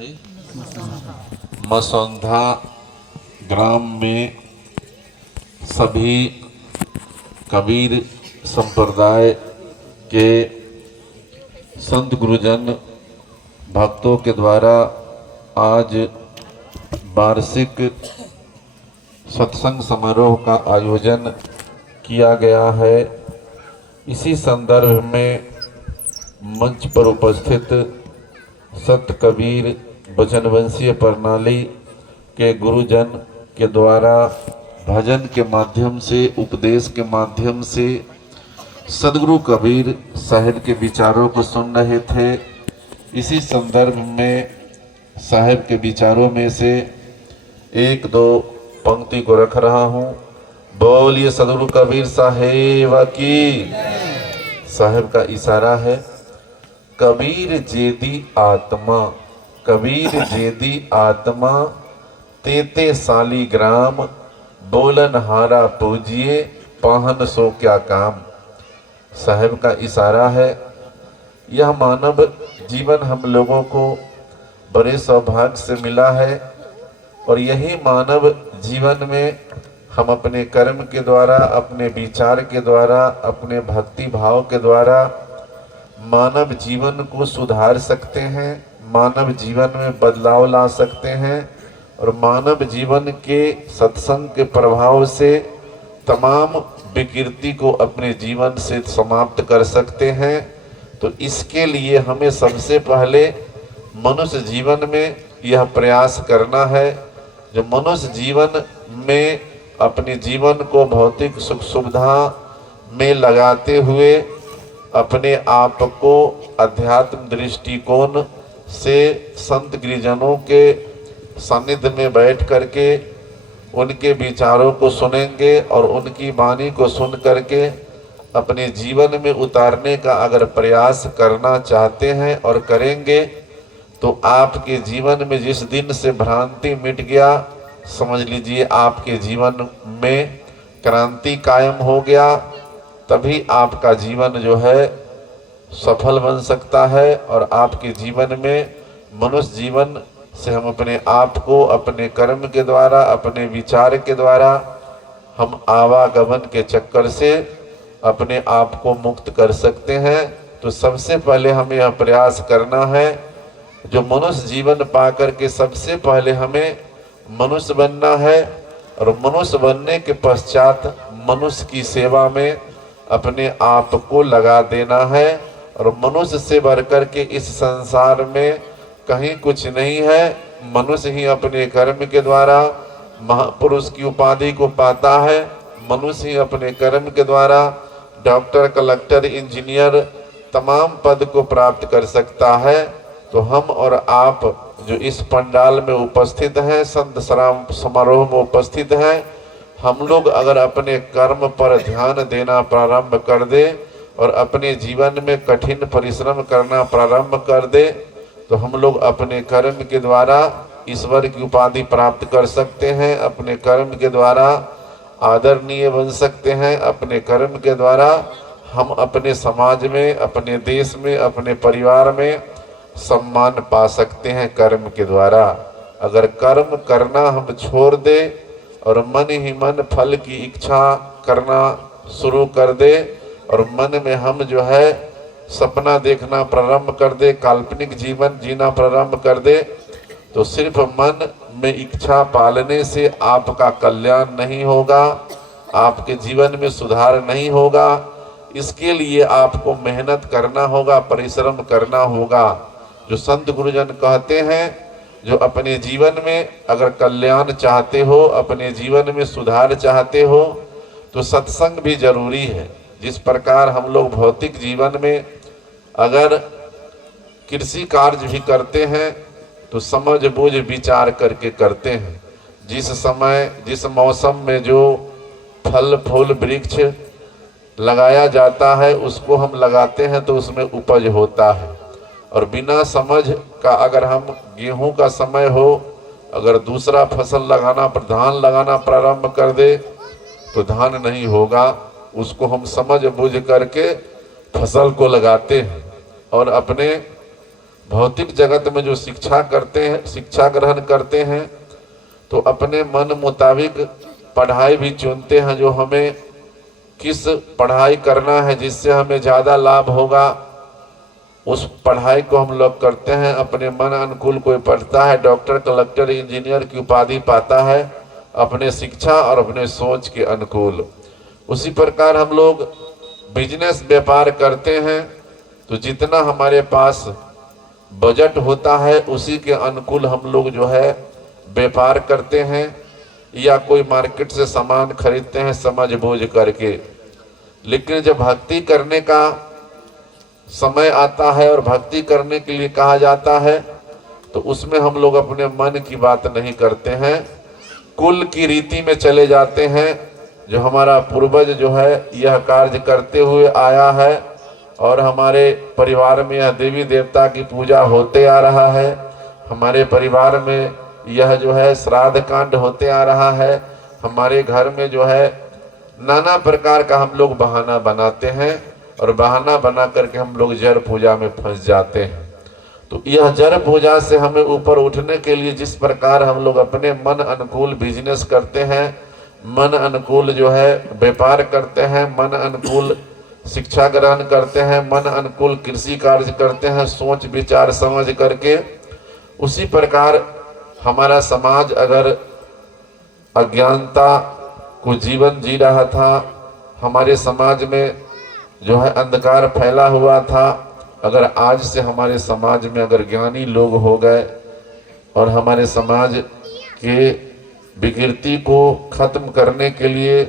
है मसौंधा ग्राम में सभी कबीर संप्रदाय के संत गुरुजन भक्तों के द्वारा आज वार्षिक सत्संग समारोह का आयोजन किया गया है। इसी संदर्भ में मंच पर उपस्थित संत कबीर वचनवंशीय प्रणाली के गुरुजन के द्वारा भजन के माध्यम से, उपदेश के माध्यम से सदगुरु कबीर साहिब के विचारों को सुन रहे थे। इसी संदर्भ में साहिब के विचारों में से एक दो पंक्ति को रख रहा हूँ। बोलिए सदगुरु कबीर साहिब की। साहिब का इशारा है, कबीर जेदी आत्मा, कबीर जेदी आत्मा, तेते सालीग्राम, बोलन हारा पूजिए, पाहन सो क्या काम। साहिब का इशारा है, यह मानव जीवन हम लोगों को बड़े सौभाग्य से मिला है और यही मानव जीवन में हम अपने कर्म के द्वारा, अपने विचार के द्वारा, अपने भक्ति भाव के द्वारा मानव जीवन को सुधार सकते हैं, मानव जीवन में बदलाव ला सकते हैं और मानव जीवन के सत्संग के प्रभाव से तमाम विकृति को अपने जीवन से समाप्त कर सकते हैं। तो इसके लिए हमें सबसे पहले मनुष्य जीवन में यह प्रयास करना है, जो मनुष्य जीवन में अपने जीवन को भौतिक सुख सुविधा में लगाते हुए अपने आप को अध्यात्म दृष्टिकोण से संत गिरिजनों के सानिध्य में बैठ करके उनके विचारों को सुनेंगे और उनकी वाणी को सुन करके अपने जीवन में उतारने का अगर प्रयास करना चाहते हैं और करेंगे तो आपके जीवन में जिस दिन से भ्रांति मिट गया, समझ लीजिए आपके जीवन में क्रांति कायम हो गया। तभी आपका जीवन जो है सफल बन सकता है और आपके जीवन में मनुष्य जीवन से हम अपने आप को अपने कर्म के द्वारा, अपने विचार के द्वारा हम आवागमन के चक्कर से अपने आप को मुक्त कर सकते हैं। तो सबसे पहले हमें यह प्रयास करना है, जो मनुष्य जीवन पाकर के सबसे पहले हमें मनुष्य बनना है और मनुष्य बनने के पश्चात मनुष्य की सेवा में अपने आप को लगा देना है। और मनुष्य से बढ़कर के इस संसार में कहीं कुछ नहीं है। मनुष्य ही अपने कर्म के द्वारा महापुरुष की उपाधि को पाता है। मनुष्य ही अपने कर्म के द्वारा डॉक्टर, कलेक्टर, इंजीनियर तमाम पद को प्राप्त कर सकता है। तो हम और आप जो इस पंडाल में उपस्थित हैं, संत समारोह में उपस्थित हैं, हम लोग अगर अपने कर्म पर ध्यान देना प्रारंभ कर दे और अपने जीवन में कठिन परिश्रम करना प्रारंभ कर दे तो हम लोग अपने कर्म के द्वारा ईश्वर की उपाधि प्राप्त कर सकते हैं। अपने कर्म के द्वारा आदरणीय बन सकते हैं। अपने कर्म के द्वारा हम अपने समाज में, अपने देश में, अपने परिवार में सम्मान पा सकते हैं कर्म के द्वारा। अगर कर्म करना हम छोड़ दे और मन ही मन फल की इच्छा करना शुरू कर दे और मन में हम जो है सपना देखना प्रारंभ कर दे, काल्पनिक जीवन जीना प्रारंभ कर दे, तो सिर्फ मन में इच्छा पालने से आपका कल्याण नहीं होगा, आपके जीवन में सुधार नहीं होगा। इसके लिए आपको मेहनत करना होगा, परिश्रम करना होगा। जो संत गुरुजन कहते हैं, जो अपने जीवन में अगर कल्याण चाहते हो, अपने जीवन में सुधार चाहते हो तो सत्संग भी जरूरी है। जिस प्रकार हम लोग भौतिक जीवन में अगर कृषि कार्य भी करते हैं तो समझ बूझ विचार करके करते हैं। जिस समय, जिस मौसम में जो फल फूल वृक्ष लगाया जाता है उसको हम लगाते हैं तो उसमें उपज होता है। और बिना समझ का अगर हम गेहूं का समय हो, अगर दूसरा फसल लगाना, धान लगाना प्रारंभ कर दे तो धान नहीं होगा। उसको हम समझ बूझ करके फसल को लगाते हैं और अपने भौतिक जगत में जो शिक्षा करते हैं, शिक्षा ग्रहण करते हैं, तो अपने मन मुताबिक पढ़ाई भी चुनते हैं, जो हमें किस पढ़ाई करना है जिससे हमें ज़्यादा लाभ होगा, उस पढ़ाई को हम लोग करते हैं। अपने मन अनुकूल कोई पढ़ता है, डॉक्टर, कलेक्टर, इंजीनियर की उपाधि पाता है अपने शिक्षा और अपने सोच के अनुकूल। उसी प्रकार हम लोग बिजनेस व्यापार करते हैं, तो जितना हमारे पास बजट होता है उसी के अनुकूल हम लोग जो है व्यापार करते हैं, या कोई मार्केट से सामान खरीदते हैं समझ बूझ करके। लेकिन जब भक्ति करने का समय आता है और भक्ति करने के लिए कहा जाता है, तो उसमें हम लोग अपने मन की बात नहीं करते हैं, कुल की रीति में चले जाते हैं। जो हमारा पूर्वज जो है यह कार्य करते हुए आया है और हमारे परिवार में यह देवी देवता की पूजा होते आ रहा है, हमारे परिवार में यह जो है श्राद्ध कांड होते आ रहा है, हमारे घर में जो है नाना प्रकार का हम लोग बहाना बनाते हैं और बहाना बना करके हम लोग जड़ पूजा में फंस जाते हैं। तो यह जड़ पूजा से हमें ऊपर उठने के लिए जिस प्रकार हम लोग अपने मन अनुकूल बिजनेस करते हैं, मन अनुकूल जो है व्यापार करते हैं, मन अनुकूल शिक्षा ग्रहण करते हैं, मन अनुकूल कृषि कार्य करते हैं सोच विचार समझ करके, उसी प्रकार हमारा समाज अगर अज्ञानता को जीवन जी रहा था, हमारे समाज में जो है अंधकार फैला हुआ था, अगर आज से हमारे समाज में अगर ज्ञानी लोग हो गए और हमारे समाज के विकृति को खत्म करने के लिए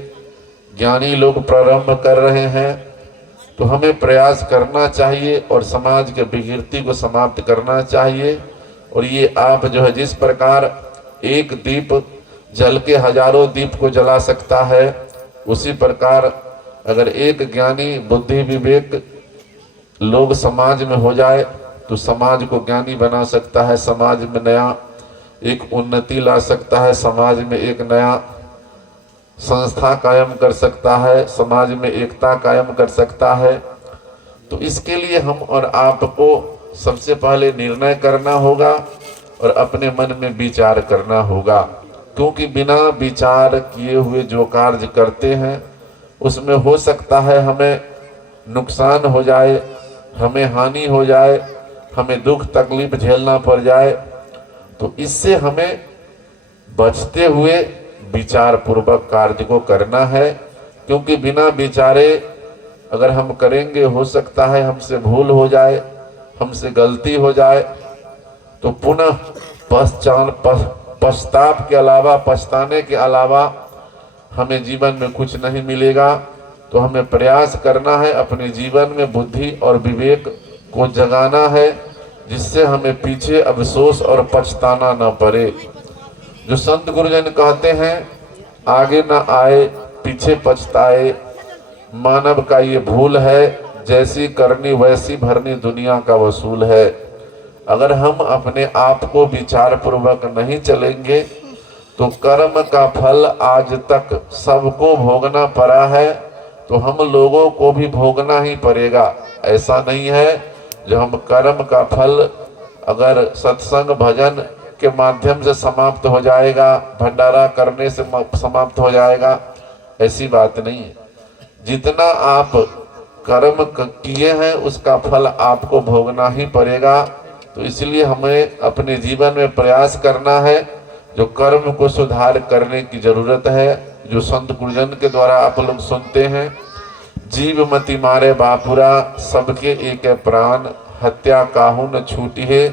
ज्ञानी लोग प्रारंभ कर रहे हैं, तो हमें प्रयास करना चाहिए और समाज के विकृति को समाप्त करना चाहिए। और ये आप जो है जिस प्रकार एक दीप जल के हजारों दीप को जला सकता है, उसी प्रकार अगर एक ज्ञानी बुद्धि विवेक लोग समाज में हो जाए तो समाज को ज्ञानी बना सकता है, समाज में नया एक उन्नति ला सकता है, समाज में एक नया संस्था कायम कर सकता है, समाज में एकता कायम कर सकता है। तो इसके लिए हम और आपको सबसे पहले निर्णय करना होगा और अपने मन में विचार करना होगा, क्योंकि बिना विचार किए हुए जो कार्य करते हैं उसमें हो सकता है हमें नुकसान हो जाए, हमें हानि हो जाए, हमें दुख तकलीफ झेलना पड़ जाए। तो इससे हमें बचते हुए विचार पूर्वक कार्य को करना है, क्योंकि बिना विचारे अगर हम करेंगे हो सकता है हमसे भूल हो जाए, हमसे गलती हो जाए, तो पुनः पश्चाताप के अलावा, पछताने के अलावा हमें जीवन में कुछ नहीं मिलेगा। तो हमें प्रयास करना है अपने जीवन में बुद्धि और विवेक को जगाना है, जिससे हमें पीछे अफसोस और पछताना न पड़े। जो संत गुरुजन कहते हैं आगे न आए पीछे पछताए, मानव का ये भूल है, जैसी करनी वैसी भरनी दुनिया का वसूल है। अगर हम अपने आप को विचार पूर्वक नहीं चलेंगे तो कर्म का फल आज तक सबको भोगना पड़ा है, तो हम लोगों को भी भोगना ही पड़ेगा। ऐसा नहीं है जो हम कर्म का फल अगर सत्संग भजन के माध्यम से समाप्त हो जाएगा, भंडारा करने से समाप्त हो जाएगा, ऐसी बात नहीं है। जितना आप कर्म किए हैं उसका फल आपको भोगना ही पड़ेगा। तो इसलिए हमें अपने जीवन में प्रयास करना है, जो कर्म को सुधार करने की जरूरत है। जो संत गुरुजन के द्वारा आप लोग सुनते हैं, जीव मति मारे बापुरा सबके एक प्राण, हत्या काहू न छूटी है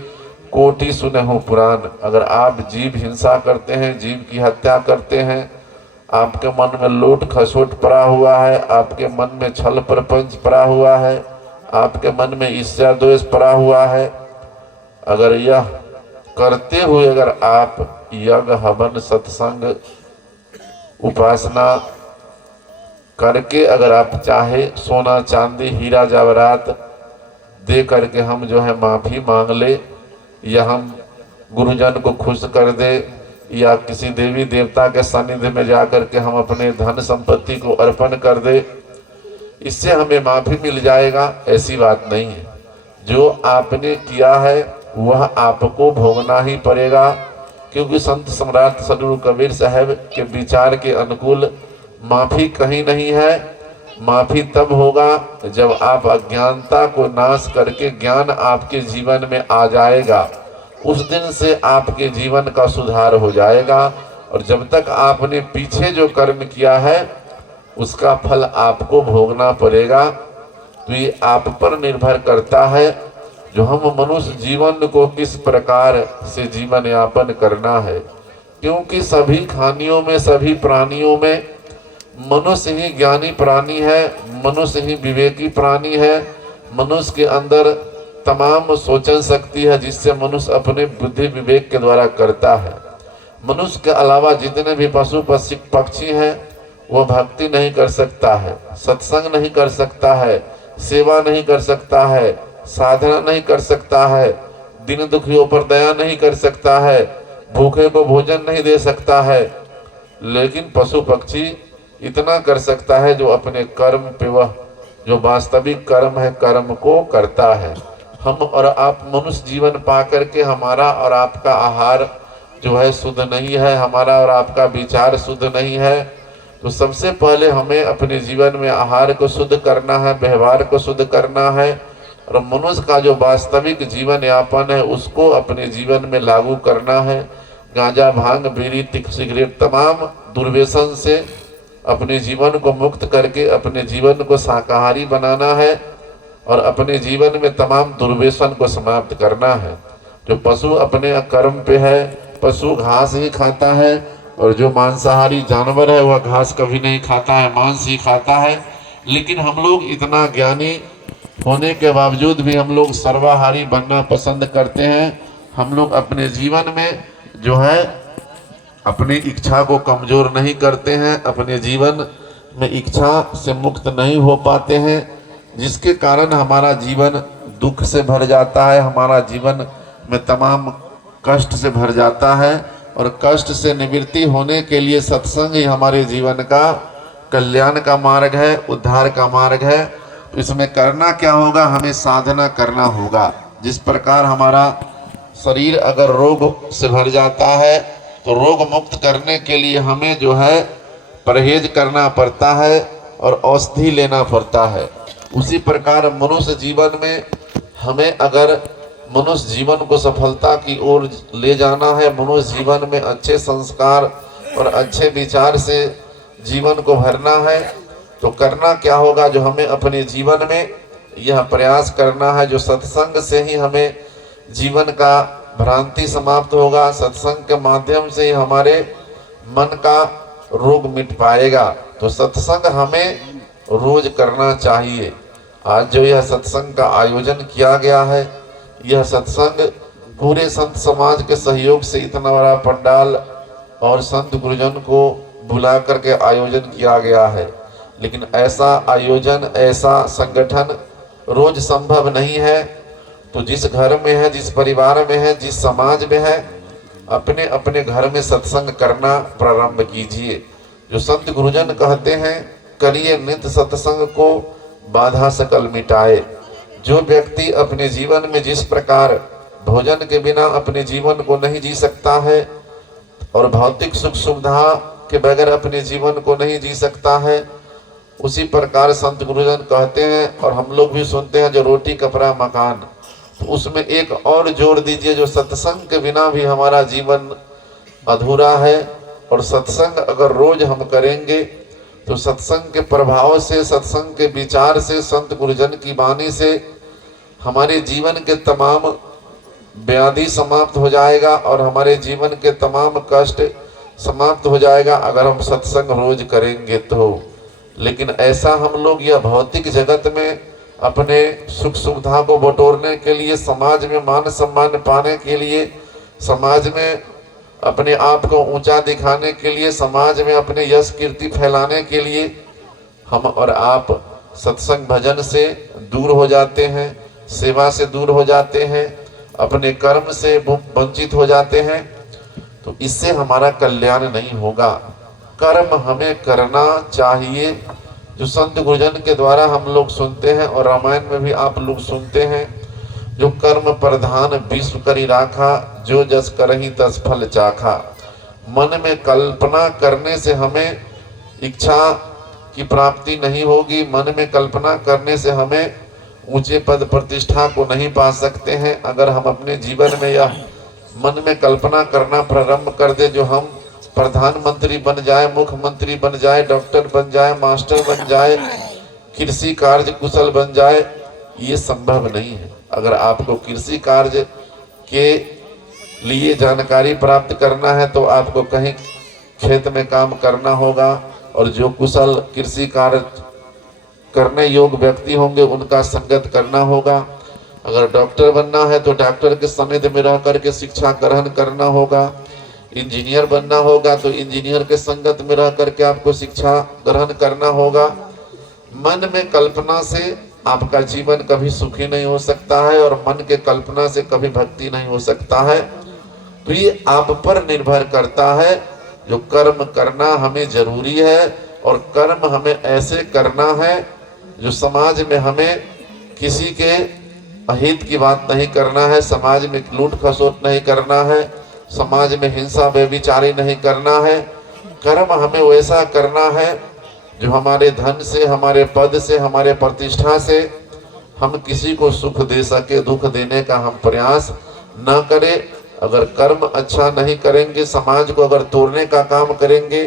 कोटि सुनहु पुराण। अगर आप जीव हिंसा करते हैं, जीव की हत्या करते हैं, आपके मन में लोट खसोट पड़ा हुआ है, आपके मन में छल प्रपंच पड़ा हुआ है, आपके मन में ईर्ष्या द्वेष पड़ा हुआ है, अगर यह करते हुए अगर आप यज्ञ हवन सत्संग उपासना करके अगर आप चाहे सोना चांदी हीरा जवाहरात दे करके हम जो है माफी मांग ले, या हम गुरुजन को खुश कर दे, या किसी देवी देवता के सानिध्य में जा करके हम अपने धन संपत्ति को अर्पण कर दे, इससे हमें माफी मिल जाएगा, ऐसी बात नहीं है। जो आपने किया है वह आपको भोगना ही पड़ेगा, क्योंकि संत सम्राट सदगुरु कबीर साहब के विचार के अनुकूल माफी कहीं नहीं है। माफी तब होगा जब आप अज्ञानता को नाश करके ज्ञान आपके जीवन में आ जाएगा, उस दिन से आपके जीवन का सुधार हो जाएगा। और जब तक आपने पीछे जो कर्म किया है उसका फल आपको भोगना पड़ेगा। तो ये आप पर निर्भर करता है जो हम मनुष्य जीवन को किस प्रकार से जीवन यापन करना है, क्योंकि सभी खानियों में, सभी प्राणियों में मनुष्य ही ज्ञानी प्राणी है, मनुष्य ही विवेकी प्राणी है। मनुष्य के अंदर तमाम सोचन शक्ति है जिससे मनुष्य अपने बुद्धि विवेक के द्वारा करता है। मनुष्य के अलावा जितने भी पशु पक्षी हैं वो भक्ति नहीं कर सकता है, सत्संग नहीं कर सकता है, सेवा नहीं कर सकता है, साधना नहीं कर सकता है, दीन दुखियों पर दया नहीं कर सकता है, भूखे को भोजन नहीं दे सकता है। लेकिन पशु पक्षी इतना कर सकता है जो अपने कर्म पे वह जो वास्तविक कर्म है कर्म को करता है। हम और आप मनुष्य जीवन पा करके हमारा और आपका आहार जो है शुद्ध नहीं है, हमारा और आपका विचार शुद्ध नहीं है। तो सबसे पहले हमें अपने जीवन में आहार को शुद्ध करना है, व्यवहार को शुद्ध करना है, और मनुष्य का जो वास्तविक जीवन यापन है उसको अपने जीवन में लागू करना है। गांजा, भांग, बीड़ी, सिगरेट तमाम दुर्व्यसन से अपने जीवन को मुक्त करके अपने जीवन को शाकाहारी बनाना है और अपने जीवन में तमाम दुर्व्यसन को समाप्त करना है। जो पशु अपने कर्म पे है, पशु घास ही खाता है, और जो मांसाहारी जानवर है वह घास कभी नहीं खाता है, मांस ही खाता है। लेकिन हम लोग इतना ज्ञानी होने के बावजूद भी हम लोग सर्वाहारी बनना पसंद करते हैं। हम लोग अपने जीवन में जो है अपनी इच्छा को कमजोर नहीं करते हैं, अपने जीवन में इच्छा से मुक्त नहीं हो पाते हैं, जिसके कारण हमारा जीवन दुख से भर जाता है, हमारा जीवन में तमाम कष्ट से भर जाता है। और कष्ट से निवृत्ति होने के लिए सत्संग ही हमारे जीवन का कल्याण का मार्ग है, उद्धार का मार्ग है। तो इसमें करना क्या होगा, हमें साधना करना होगा। जिस प्रकार हमारा शरीर अगर रोग से भर जाता है तो रोग मुक्त करने के लिए हमें जो है परहेज करना पड़ता है और औषधि लेना पड़ता है। उसी प्रकार मनुष्य जीवन में हमें अगर मनुष्य जीवन को सफलता की ओर ले जाना है, मनुष्य जीवन में अच्छे संस्कार और अच्छे विचार से जीवन को भरना है, तो करना क्या होगा, जो हमें अपने जीवन में यह प्रयास करना है, जो सत्संग से ही हमें जीवन का भ्रांति समाप्त होगा, सत्संग के माध्यम से ही हमारे मन का रोग मिट पाएगा। तो सत्संग हमें रोज करना चाहिए। आज जो यह सत्संग का आयोजन किया गया है, यह सत्संग पूरे संत समाज के सहयोग से इतना बड़ा पंडाल और संत गुरुजन को बुला करके आयोजन किया गया है। लेकिन ऐसा आयोजन, ऐसा संगठन रोज संभव नहीं है। तो जिस घर में है, जिस परिवार में है, जिस समाज में है, अपने अपने घर में सत्संग करना प्रारंभ कीजिए। जो संत गुरुजन कहते हैं, करिए नित्य सत्संग को बाधा सकल मिटाए। जो व्यक्ति अपने जीवन में जिस प्रकार भोजन के बिना अपने जीवन को नहीं जी सकता है और भौतिक सुख सुविधा के बगैर अपने जीवन को नहीं जी सकता है, उसी प्रकार संत गुरुजन कहते हैं और हम लोग भी सुनते हैं, जो रोटी कपड़ा मकान, तो उसमें एक और जोड़ दीजिए, जो सत्संग के बिना भी हमारा जीवन अधूरा है। और सत्संग अगर रोज हम करेंगे तो सत्संग के प्रभाव से, सत्संग के विचार से, संत गुरुजन की वाणी से हमारे जीवन के तमाम व्याधि समाप्त हो जाएगा और हमारे जीवन के तमाम कष्ट समाप्त हो जाएगा अगर हम सत्संग रोज करेंगे तो। लेकिन ऐसा हम लोग यह भौतिक जगत में अपने सुख सुविधा को बटोरने के लिए, समाज में मान सम्मान पाने के लिए, समाज में अपने आप को ऊंचा दिखाने के लिए, समाज में अपने यश कीर्ति फैलाने के लिए हम और आप सत्संग भजन से दूर हो जाते हैं, सेवा से दूर हो जाते हैं, अपने कर्म से वंचित हो जाते हैं। तो इससे हमारा कल्याण नहीं होगा। कर्म हमें करना चाहिए। जो संत गुरुजन के द्वारा हम लोग सुनते हैं और रामायण में भी आप लोग सुनते हैं, जो कर्म प्रधान विश्व करी राखा, जो जस करहि तस फल चाखा। मन में कल्पना करने से हमें इच्छा की प्राप्ति नहीं होगी, मन में कल्पना करने से हमें ऊंचे पद प्रतिष्ठा को नहीं पा सकते हैं। अगर हम अपने जीवन में यह मन में कल्पना करना प्रारंभ कर दे, जो हम प्रधानमंत्री बन जाए, मुख्यमंत्री बन जाए, डॉक्टर बन जाए, मास्टर बन जाए, कृषि कार्य कुशल बन जाए, ये संभव नहीं है। अगर आपको कृषि कार्य के लिए जानकारी प्राप्त करना है तो आपको कहीं खेत में काम करना होगा, और जो कुशल कृषि कार्य करने योग्य व्यक्ति होंगे उनका संगत करना होगा। अगर डॉक्टर बनना है तो डॉक्टर के सानिध्य में रह करके शिक्षा ग्रहण करना होगा। इंजीनियर बनना होगा तो इंजीनियर के संगत में रह करके आपको शिक्षा ग्रहण करना होगा। मन में कल्पना से आपका जीवन कभी सुखी नहीं हो सकता है, और मन के कल्पना से कभी भक्ति नहीं हो सकता है। तो ये आप पर निर्भर करता है। जो कर्म करना हमें जरूरी है, और कर्म हमें ऐसे करना है जो समाज में हमें किसी के अहित की बात नहीं करना है, समाज में लूट खसोट नहीं करना है, समाज में हिंसा व्यभिचारी नहीं करना है। कर्म हमें वैसा करना है जो हमारे धन से, हमारे पद से, हमारे प्रतिष्ठा से हम किसी को सुख दे सके, दुख देने का हम प्रयास न करें। अगर कर्म अच्छा नहीं करेंगे, समाज को अगर तोड़ने का काम करेंगे,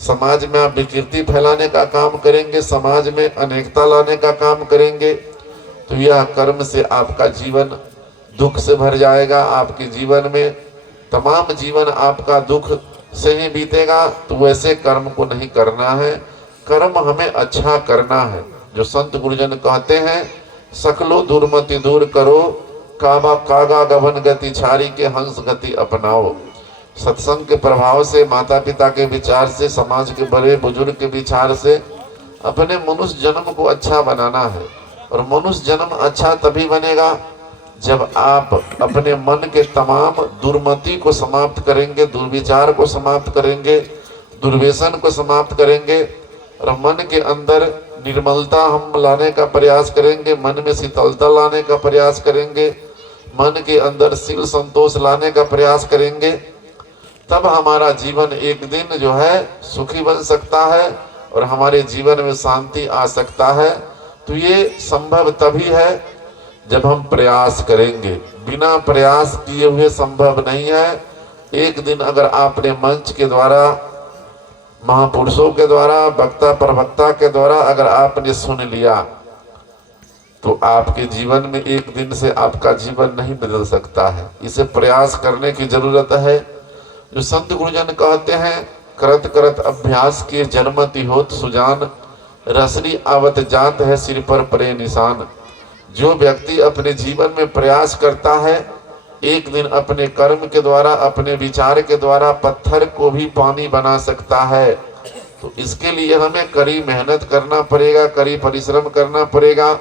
समाज में आप विकृति फैलाने का काम करेंगे, समाज में अनेकता लाने का काम करेंगे, तो यह कर्म से आपका जीवन दुख से भर जाएगा। आपके जीवन में तमाम जीवन आपका दुख से ही बीतेगा। तो वैसे कर्म को नहीं करना है, कर्म हमें अच्छा करना है। जो संत गुरुजन कहते हैं, सकलो दुर्मति दूर करो, काबा कागा गवन गति छारी के हंस गति अपनाओ। सत्संग के प्रभाव से, माता पिता के विचार से, समाज के बड़े बुजुर्ग के विचार से अपने मनुष्य जन्म को अच्छा बनाना है। और मनुष्य जन्म अच्छा तभी बनेगा जब आप अपने मन के तमाम दुर्मति को समाप्त करेंगे, दुर्विचार को समाप्त करेंगे, दुर्व्यसन को समाप्त करेंगे, और मन के अंदर निर्मलता हम लाने का प्रयास करेंगे, मन में शीतलता लाने का प्रयास करेंगे, मन के अंदर शील संतोष लाने का प्रयास करेंगे। तब हमारा जीवन एक दिन जो है सुखी बन सकता है, और हमारे जीवन में शांति आ सकता है। तो ये संभव तभी है जब हम प्रयास करेंगे, बिना प्रयास किए हुए संभव नहीं है। एक दिन अगर आपने मंच के द्वारा, महापुरुषों के द्वारा, वक्ता प्रवक्ता के द्वारा अगर आपने सुन लिया, तो आपके जीवन में एक दिन से आपका जीवन नहीं बदल सकता है। इसे प्रयास करने की जरूरत है। जो संत गुरुजन कहते हैं, करत करत अभ्यास के जन्मति होत सुजान, रसरी आवत जात है सिर पर परे निशान। जो व्यक्ति अपने जीवन में प्रयास करता है, एक दिन अपने कर्म के द्वारा, अपने विचार के द्वारा पत्थर को भी पानी बना सकता है। तो इसके लिए हमें कड़ी मेहनत करना पड़ेगा, कड़ी परिश्रम करना पड़ेगा।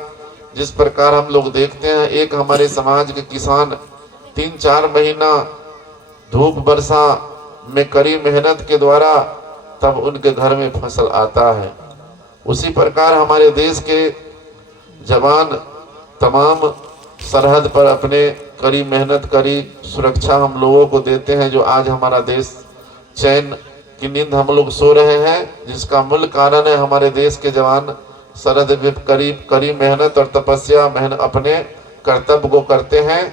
जिस प्रकार हम लोग देखते हैं, एक हमारे समाज के किसान 3-4 महीना धूप वर्षा में कड़ी मेहनत के द्वारा तब उनके घर में फसल आता है। उसी प्रकार हमारे देश के जवान तमाम सरहद पर अपने कड़ी मेहनत, कड़ी सुरक्षा हम लोगों को देते हैं। जो आज हमारा देश चैन की नींद हम लोग सो रहे हैं, जिसका मूल कारण है हमारे देश के जवान सरहद पे कड़ी मेहनत और तपस्या अपने कर्तव्य को करते हैं।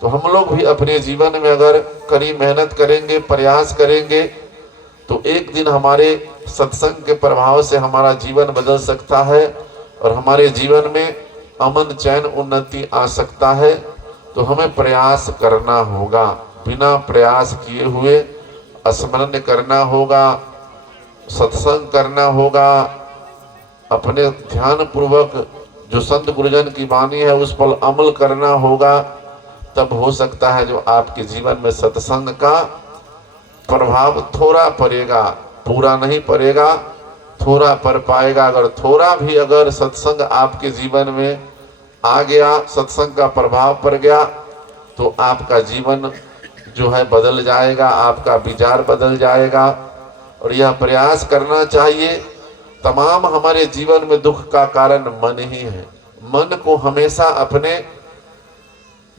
तो हम लोग भी अपने जीवन में अगर कड़ी मेहनत करेंगे, प्रयास करेंगे, तो एक दिन हमारे सत्संग के प्रभाव से हमारा जीवन बदल सकता है, और हमारे जीवन में अमन चैन उन्नति आ सकता है। तो हमें प्रयास करना होगा, बिना प्रयास किए हुए स्मरण करना होगा, सत्संग करना होगा, अपने ध्यान पूर्वक जो संत गुरुजन की वाणी है उस पर अमल करना होगा। तब हो सकता है जो आपके जीवन में सत्संग का प्रभाव थोड़ा पड़ेगा, पूरा नहीं पड़ेगा, थोड़ा पड़ पाएगा। अगर थोड़ा भी अगर सत्संग आपके जीवन में आ गया, सत्संग का प्रभाव पड़ गया, तो आपका जीवन जो है बदल जाएगा, आपका विचार बदल जाएगा। और यह प्रयास करना चाहिए। तमाम हमारे जीवन में दुख का कारण मन ही है। मन को हमेशा अपने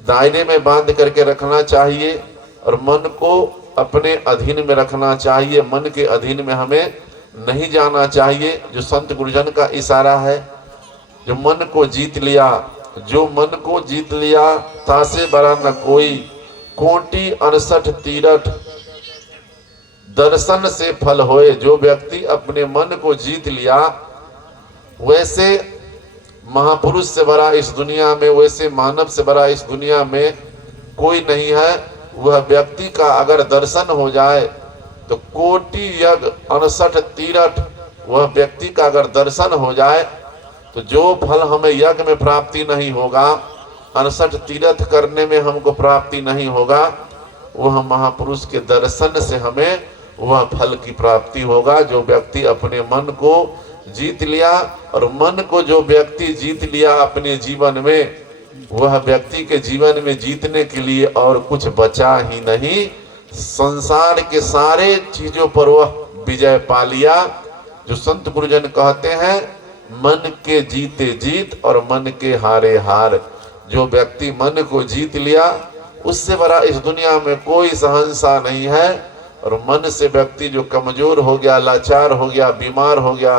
दायरे में बांध करके रखना चाहिए और मन को अपने अधीन में रखना चाहिए। मन के अधीन में हमें नहीं जाना चाहिए, जो संत गुरुजन का इशारा है। जो मन को जीत लिया, जो मन को जीत लिया, तासे बड़ा न कोई, कोटि 68 तीरथ दर्शन से फल होए। जो व्यक्ति अपने मन को जीत लिया, वैसे महापुरुष से बड़ा इस दुनिया में, वैसे मानव से बड़ा इस दुनिया में कोई नहीं है। वह व्यक्ति का अगर दर्शन हो जाए तो कोटि यज्ञ 68 तीरथ, वह व्यक्ति का अगर दर्शन हो जाए तो जो फल हमें यज्ञ में प्राप्ति नहीं होगा, 68 तीर्थ करने में हमको प्राप्ति नहीं होगा, वह महापुरुष के दर्शन से हमें वह फल की प्राप्ति होगा। जो व्यक्ति अपने मन को जीत लिया, और मन को जो व्यक्ति जीत लिया अपने जीवन में, वह व्यक्ति के जीवन में जीतने के लिए और कुछ बचा ही नहीं। संसार के सारे चीजों पर वह विजय पा लिया। जो संत गुरुजन कहते हैं, मन के जीते जीत और मन के हारे हार। जो व्यक्ति मन को जीत लिया, उससे बड़ा इस दुनिया में कोई शहंशाह नहीं है। और मन से व्यक्ति जो कमजोर हो गया, लाचार हो गया, बीमार हो गया,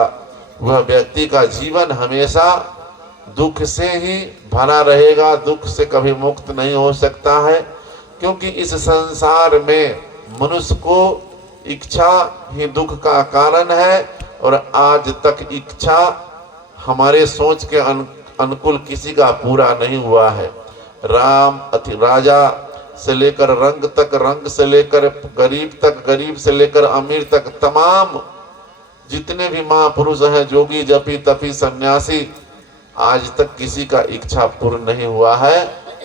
वह व्यक्ति का जीवन हमेशा दुख से ही भरा रहेगा, दुख से कभी मुक्त नहीं हो सकता है। क्योंकि इस संसार में मनुष्य को इच्छा ही दुख का कारण है, और आज तक इच्छा हमारे सोच के अनुकूल किसी का पूरा नहीं हुआ है। राम राजा से लेकर रंग तक, रंग से लेकर गरीब तक, गरीब से लेकर अमीर तक, तमाम जितने भी महापुरुष हैं, जोगी जपी तपी सन्यासी, आज तक किसी का इच्छा पूर्ण नहीं हुआ है।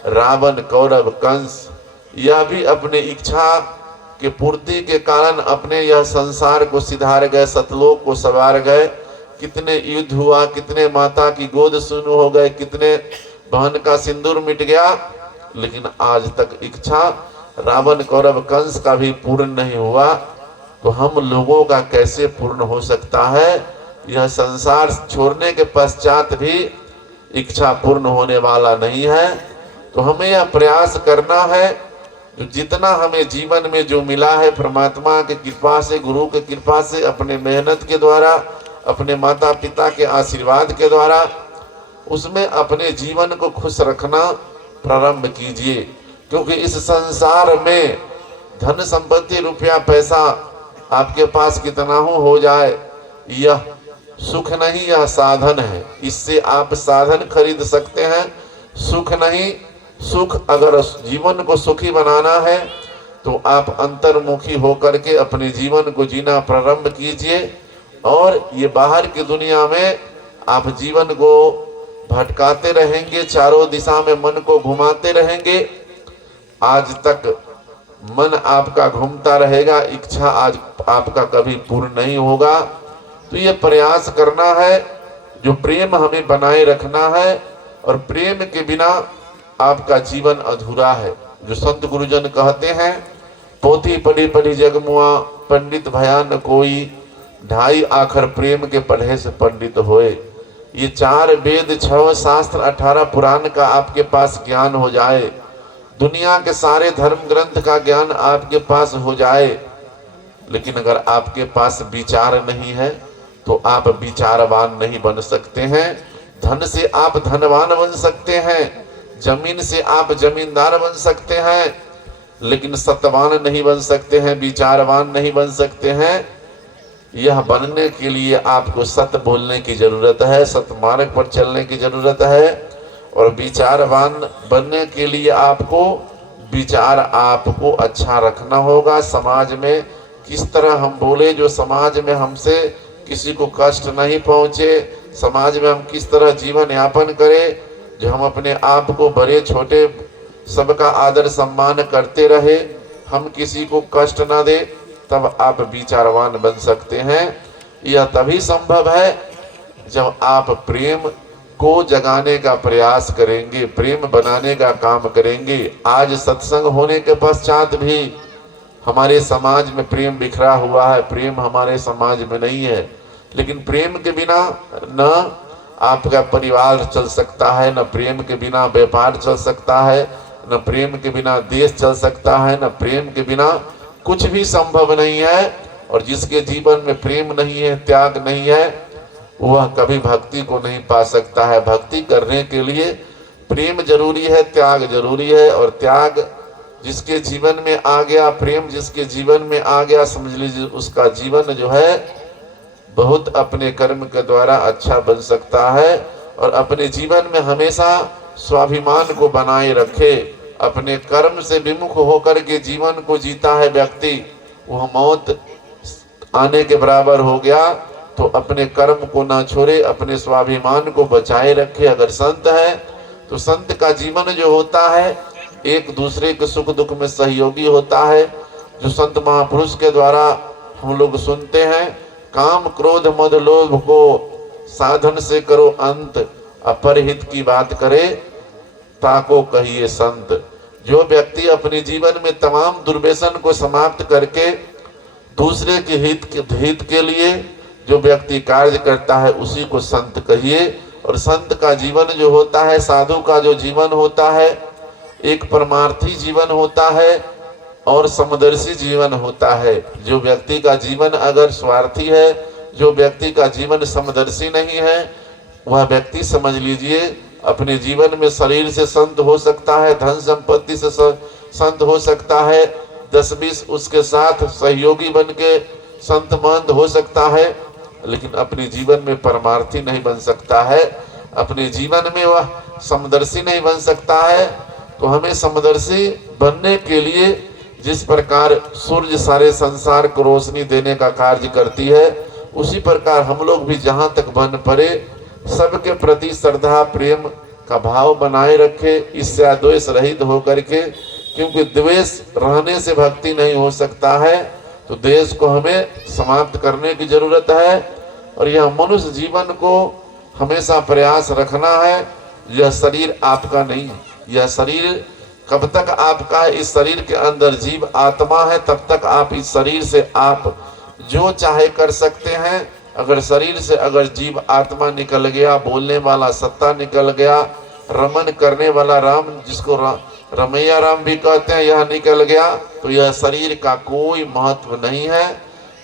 रावण, कौरव, कंस, यह भी अपने इच्छा के पूर्ति के कारण अपने यह संसार को सिधार गए, सतलोक को सवार गए। कितने युद्ध हुआ, कितने माता की गोद सुन हो गए, कितने बहन का सिंदूर मिट गया, लेकिन आज तक इच्छा रावण, कौरव, कंस का भी पूर्ण नहीं हुआ। तो हम लोगों का कैसे पूर्ण हो सकता है? यह संसार छोड़ने के पश्चात भी इच्छा पूर्ण होने वाला नहीं है। तो हमें यह प्रयास करना है, जो जितना हमें जीवन में जो मिला है परमात्मा की कृपा से, गुरु की कृपा से, अपने मेहनत के द्वारा, अपने माता पिता के आशीर्वाद के द्वारा, उसमें अपने जीवन को खुश रखना प्रारंभ कीजिए। क्योंकि इस संसार में धन संपत्ति, रुपया, पैसा आपके पास कितना हो जाए, यह सुख नहीं, यह साधन है। इससे आप साधन खरीद सकते हैं, सुख नहीं। सुख, अगर जीवन को सुखी बनाना है तो आप अंतर्मुखी होकर के अपने जीवन को जीना प्रारंभ कीजिए। और ये बाहर की दुनिया में आप जीवन को भटकाते रहेंगे, चारों दिशा में मन को घुमाते रहेंगे, आज तक मन आपका घूमता रहेगा, इच्छा आज आपका कभी पूर्ण नहीं होगा। तो ये प्रयास करना है, जो प्रेम हमें बनाए रखना है, और प्रेम के बिना आपका जीवन अधूरा है। जो संत गुरुजन कहते हैं, पोथी पढ़ी पढ़ी जगमुआ, पंडित भया न कोई, ढाई आखर प्रेम के पढ़े से पंडित होए। ये 4 वेद, 6 शास्त्र, 18 पुराण का आपके पास ज्ञान हो जाए, दुनिया के सारे धर्म ग्रंथ का ज्ञान आपके पास हो जाए, लेकिन अगर आपके पास विचार नहीं है तो आप विचारवान नहीं बन सकते हैं। धन से आप धनवान बन सकते हैं, जमीन से आप जमींदार बन सकते हैं, लेकिन सतवान नहीं बन सकते हैं, विचारवान नहीं बन सकते हैं। यह बनने के लिए आपको सत्य बोलने की जरूरत है, सतमार्ग पर चलने की जरूरत है। और विचारवान बनने के लिए आपको विचार आपको अच्छा रखना होगा। समाज में किस तरह हम बोले, जो समाज में हमसे किसी को कष्ट नहीं पहुंचे, समाज में हम किस तरह जीवन यापन करें, जो हम अपने आप को बड़े छोटे सबका आदर सम्मान करते रहे, हम किसी को कष्ट ना दे, तब आप विचारवान बन सकते हैं। यह तभी संभव है जब आप प्रेम को जगाने का प्रयास करेंगे, प्रेम बनाने का काम करेंगे। आज सत्संग होने के पश्चात भी हमारे समाज में प्रेम बिखरा हुआ है, प्रेम हमारे समाज में नहीं है। लेकिन प्रेम के बिना न आपका परिवार चल सकता है, न प्रेम के बिना व्यापार चल सकता है, न प्रेम के बिना देश चल सकता है, न प्रेम के बिना कुछ भी संभव नहीं है। और जिसके जीवन में प्रेम नहीं है, त्याग नहीं है, वह कभी भक्ति को नहीं पा सकता है। भक्ति करने के लिए प्रेम जरूरी है, त्याग जरूरी है। और त्याग जिसके जीवन में आ गया, प्रेम जिसके जीवन में आ गया, समझ लीजिए उसका जीवन जो है बहुत अपने कर्म के द्वारा अच्छा बन सकता है। और अपने जीवन में हमेशा स्वाभिमान को बनाए रखे, अपने कर्म से विमुख होकर के जीवन को जीता है व्यक्ति, वह मौत आने के बराबर हो गया। तो अपने कर्म को ना छोड़े, अपने स्वाभिमान को बचाए रखे। अगर संत है तो संत का जीवन जो होता है एक दूसरे के सुख दुख में सहयोगी होता है। जो संत महापुरुष के द्वारा हम लोग सुनते हैं, काम क्रोध मद लोभ को साधन से करो अंत, अपरहित की बात करे ताको कहिए संत। जो व्यक्ति अपने जीवन में तमाम दुर्व्यसन को समाप्त करके दूसरे के हित के लिए जो व्यक्ति कार्य करता है उसी को संत कहिए। और संत का जीवन जो होता है, साधु का जो जीवन होता है, एक परमार्थी जीवन होता है और समदर्शी जीवन होता है। जो व्यक्ति का जीवन अगर स्वार्थी है, जो व्यक्ति का जीवन समदर्शी नहीं है, वह व्यक्ति समझ लीजिए अपने जीवन में शरीर से संत हो सकता है, धन संपत्ति से संत हो सकता है, 10-20 उसके साथ सहयोगी बन के संत मंद हो सकता है, लेकिन अपने जीवन में परमार्थी नहीं बन सकता है, अपने जीवन में वह समदर्शी नहीं बन सकता है। तो हमें समदर्शी बनने के लिए जिस प्रकार सूर्य सारे संसार को रोशनी देने का कार्य करती है, उसी प्रकार हम लोग भी जहाँ तक बन पड़े सबके प्रति श्रद्धा प्रेम का भाव बनाए रखे, इससे द्वेष रहित होकर के, क्योंकि द्वेष रहने से भक्ति नहीं हो सकता है। तो द्वेष को हमें समाप्त करने की जरूरत है। और यह मनुष्य जीवन को हमेशा प्रयास रखना है। यह शरीर आपका नहीं है, यह शरीर कब तक आपका है, इस शरीर के अंदर जीव आत्मा है, तब तक आप इस शरीर से आप जो चाहे कर सकते हैं। अगर शरीर से अगर जीव आत्मा निकल गया, बोलने वाला सत्ता निकल गया, रमन करने वाला राम, जिसको रमैया राम भी कहते हैं, यह निकल गया, तो यह शरीर का कोई महत्व नहीं है।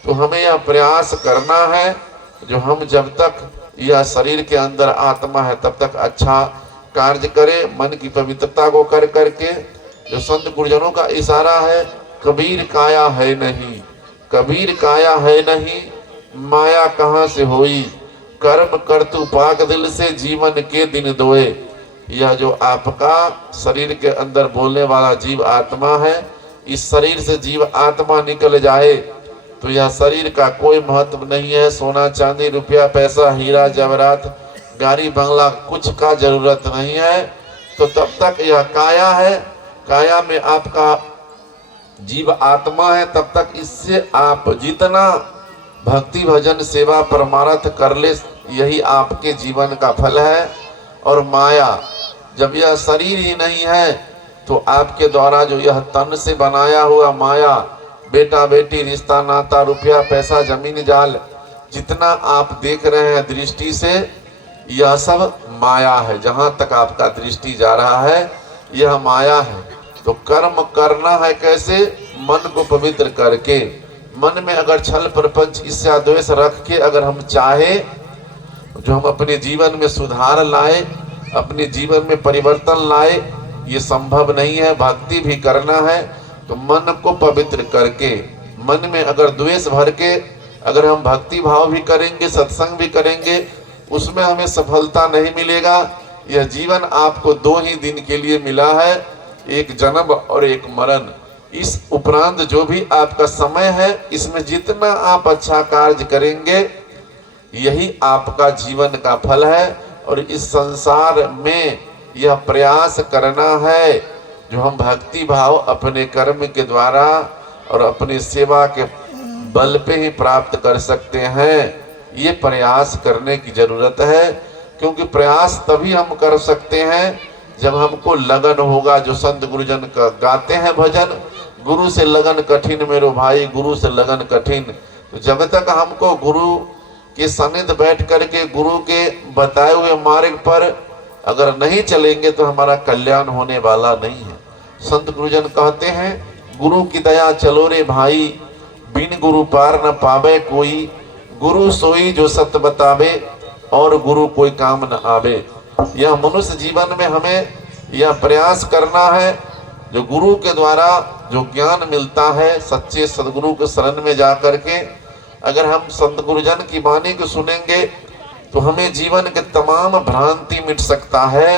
तो हमें यह प्रयास करना है, जो हम जब तक यह शरीर के अंदर आत्मा है तब तक अच्छा कार्य करें, मन की पवित्रता को कर करके। जो संत गुरुजनों का इशारा है, कबीर काया है नहीं, कबीर काया है नहीं, माया कहाँ से होई, कर्म कर तू पाक दिल से, जीवन के दिन दोए। यह जो आपका शरीर के अंदर बोलने वाला जीव आत्मा है, इस शरीर से जीव आत्मा निकल जाए तो यह शरीर का कोई महत्व नहीं है। सोना चांदी रुपया पैसा हीरा जवाहरात गाड़ी बंगला कुछ का जरूरत नहीं है। तो तब तक यह काया है, काया में आपका जीव आत्मा है, तब तक इससे आप जितना भक्ति भजन सेवा परमार्थ कर ले, यही आपके जीवन का फल है। और माया, जब यह शरीर ही नहीं है तो आपके द्वारा जो यह तन से बनाया हुआ माया, बेटा बेटी रिश्ता नाता रुपया पैसा जमीन जाल, जितना आप देख रहे हैं दृष्टि से, यह सब माया है। जहाँ तक आपका दृष्टि जा रहा है यह माया है। तो कर्म करना है कैसे, मन को पवित्र करके। मन में अगर छल प्रपंच ईर्ष्या द्वेष रख के अगर हम चाहे जो हम अपने जीवन में सुधार लाए, अपने जीवन में परिवर्तन लाए, ये संभव नहीं है। भक्ति भी करना है तो मन को पवित्र करके, मन में अगर द्वेष भर के अगर हम भक्ति भाव भी करेंगे, सत्संग भी करेंगे, उसमें हमें सफलता नहीं मिलेगा। यह जीवन आपको 2 ही दिन के लिए मिला है, एक जन्म और एक मरण। इस उपरांत जो भी आपका समय है, इसमें जितना आप अच्छा कार्य करेंगे यही आपका जीवन का फल है। और इस संसार में यह प्रयास करना है जो हम भक्ति भाव अपने कर्म के द्वारा और अपनी सेवा के बल पे ही प्राप्त कर सकते हैं। ये प्रयास करने की जरूरत है, क्योंकि प्रयास तभी हम कर सकते हैं जब हमको लगन होगा। जो संत गुरुजन का गाते हैं भजन, गुरु से लगन कठिन मेरो भाई, गुरु से लगन कठिन। तो जब तक हमको गुरु के सन्निध बैठ करके गुरु के बताए हुए मार्ग पर अगर नहीं चलेंगे तो हमारा कल्याण होने वाला नहीं है। संत गुरुजन कहते हैं, गुरु की दया चलो रे भाई, बिन गुरु पार न पावे कोई, गुरु सोई जो सत्य बतावे, और गुरु कोई काम न आवे। यह मनुष्य जीवन में हमें यह प्रयास करना है, जो गुरु के द्वारा जो ज्ञान मिलता है, सच्चे सदगुरु के शरण में जा करके अगर हम संत गुरुजन की वाणी को सुनेंगे तो हमें जीवन के तमाम भ्रांति मिट सकता है।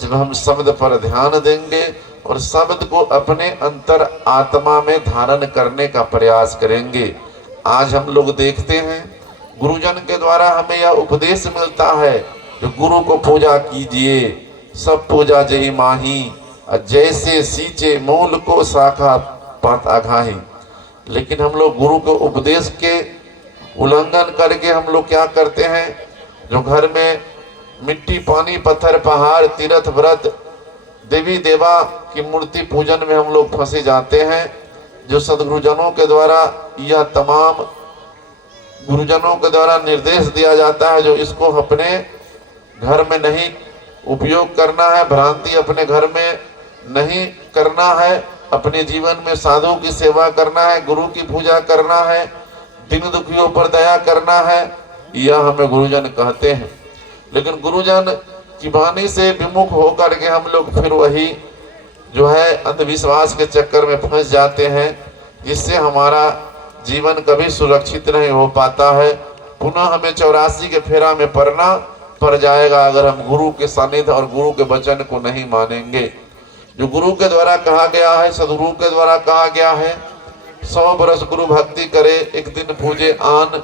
जब हम शब्द पर ध्यान देंगे और शब्द को अपने अंतर आत्मा में धारण करने का प्रयास करेंगे। आज हम लोग देखते हैं गुरुजन के द्वारा हमें यह उपदेश मिलता है, जो गुरु को पूजा कीजिए, सब पूजा जय माही, जैसे सींचे मूल को शाखा पात आघाही। लेकिन हम लोग गुरु के उपदेश के उल्लंघन करके हम लोग क्या करते हैं, जो घर में मिट्टी पानी पत्थर पहाड़ तीर्थ व्रत देवी देवा की मूर्ति पूजन में हम लोग फंसे जाते हैं। जो सदगुरुजनों के द्वारा यह तमाम गुरुजनों के द्वारा निर्देश दिया जाता है, जो इसको अपने घर में नहीं उपयोग करना है, भ्रांति अपने घर में नहीं करना है, अपने जीवन में साधु की सेवा करना है, गुरु की पूजा करना है, दीन दुखियों पर दया करना है, यह हमें गुरुजन कहते हैं। लेकिन गुरुजन की वाणी से विमुख होकर के हम लोग फिर वही जो है अंधविश्वास के चक्कर में फंस जाते हैं, जिससे हमारा जीवन कभी सुरक्षित नहीं हो पाता है। पुनः हमें 84 के फेरा में पड़ना पड़ जाएगा अगर हम गुरु के सानिध्य और गुरु के वचन को नहीं मानेंगे। जो गुरु के द्वारा कहा गया है, सदगुरु के द्वारा कहा गया है, 100 बरस गुरु भक्ति करे, एक दिन पूजे आन,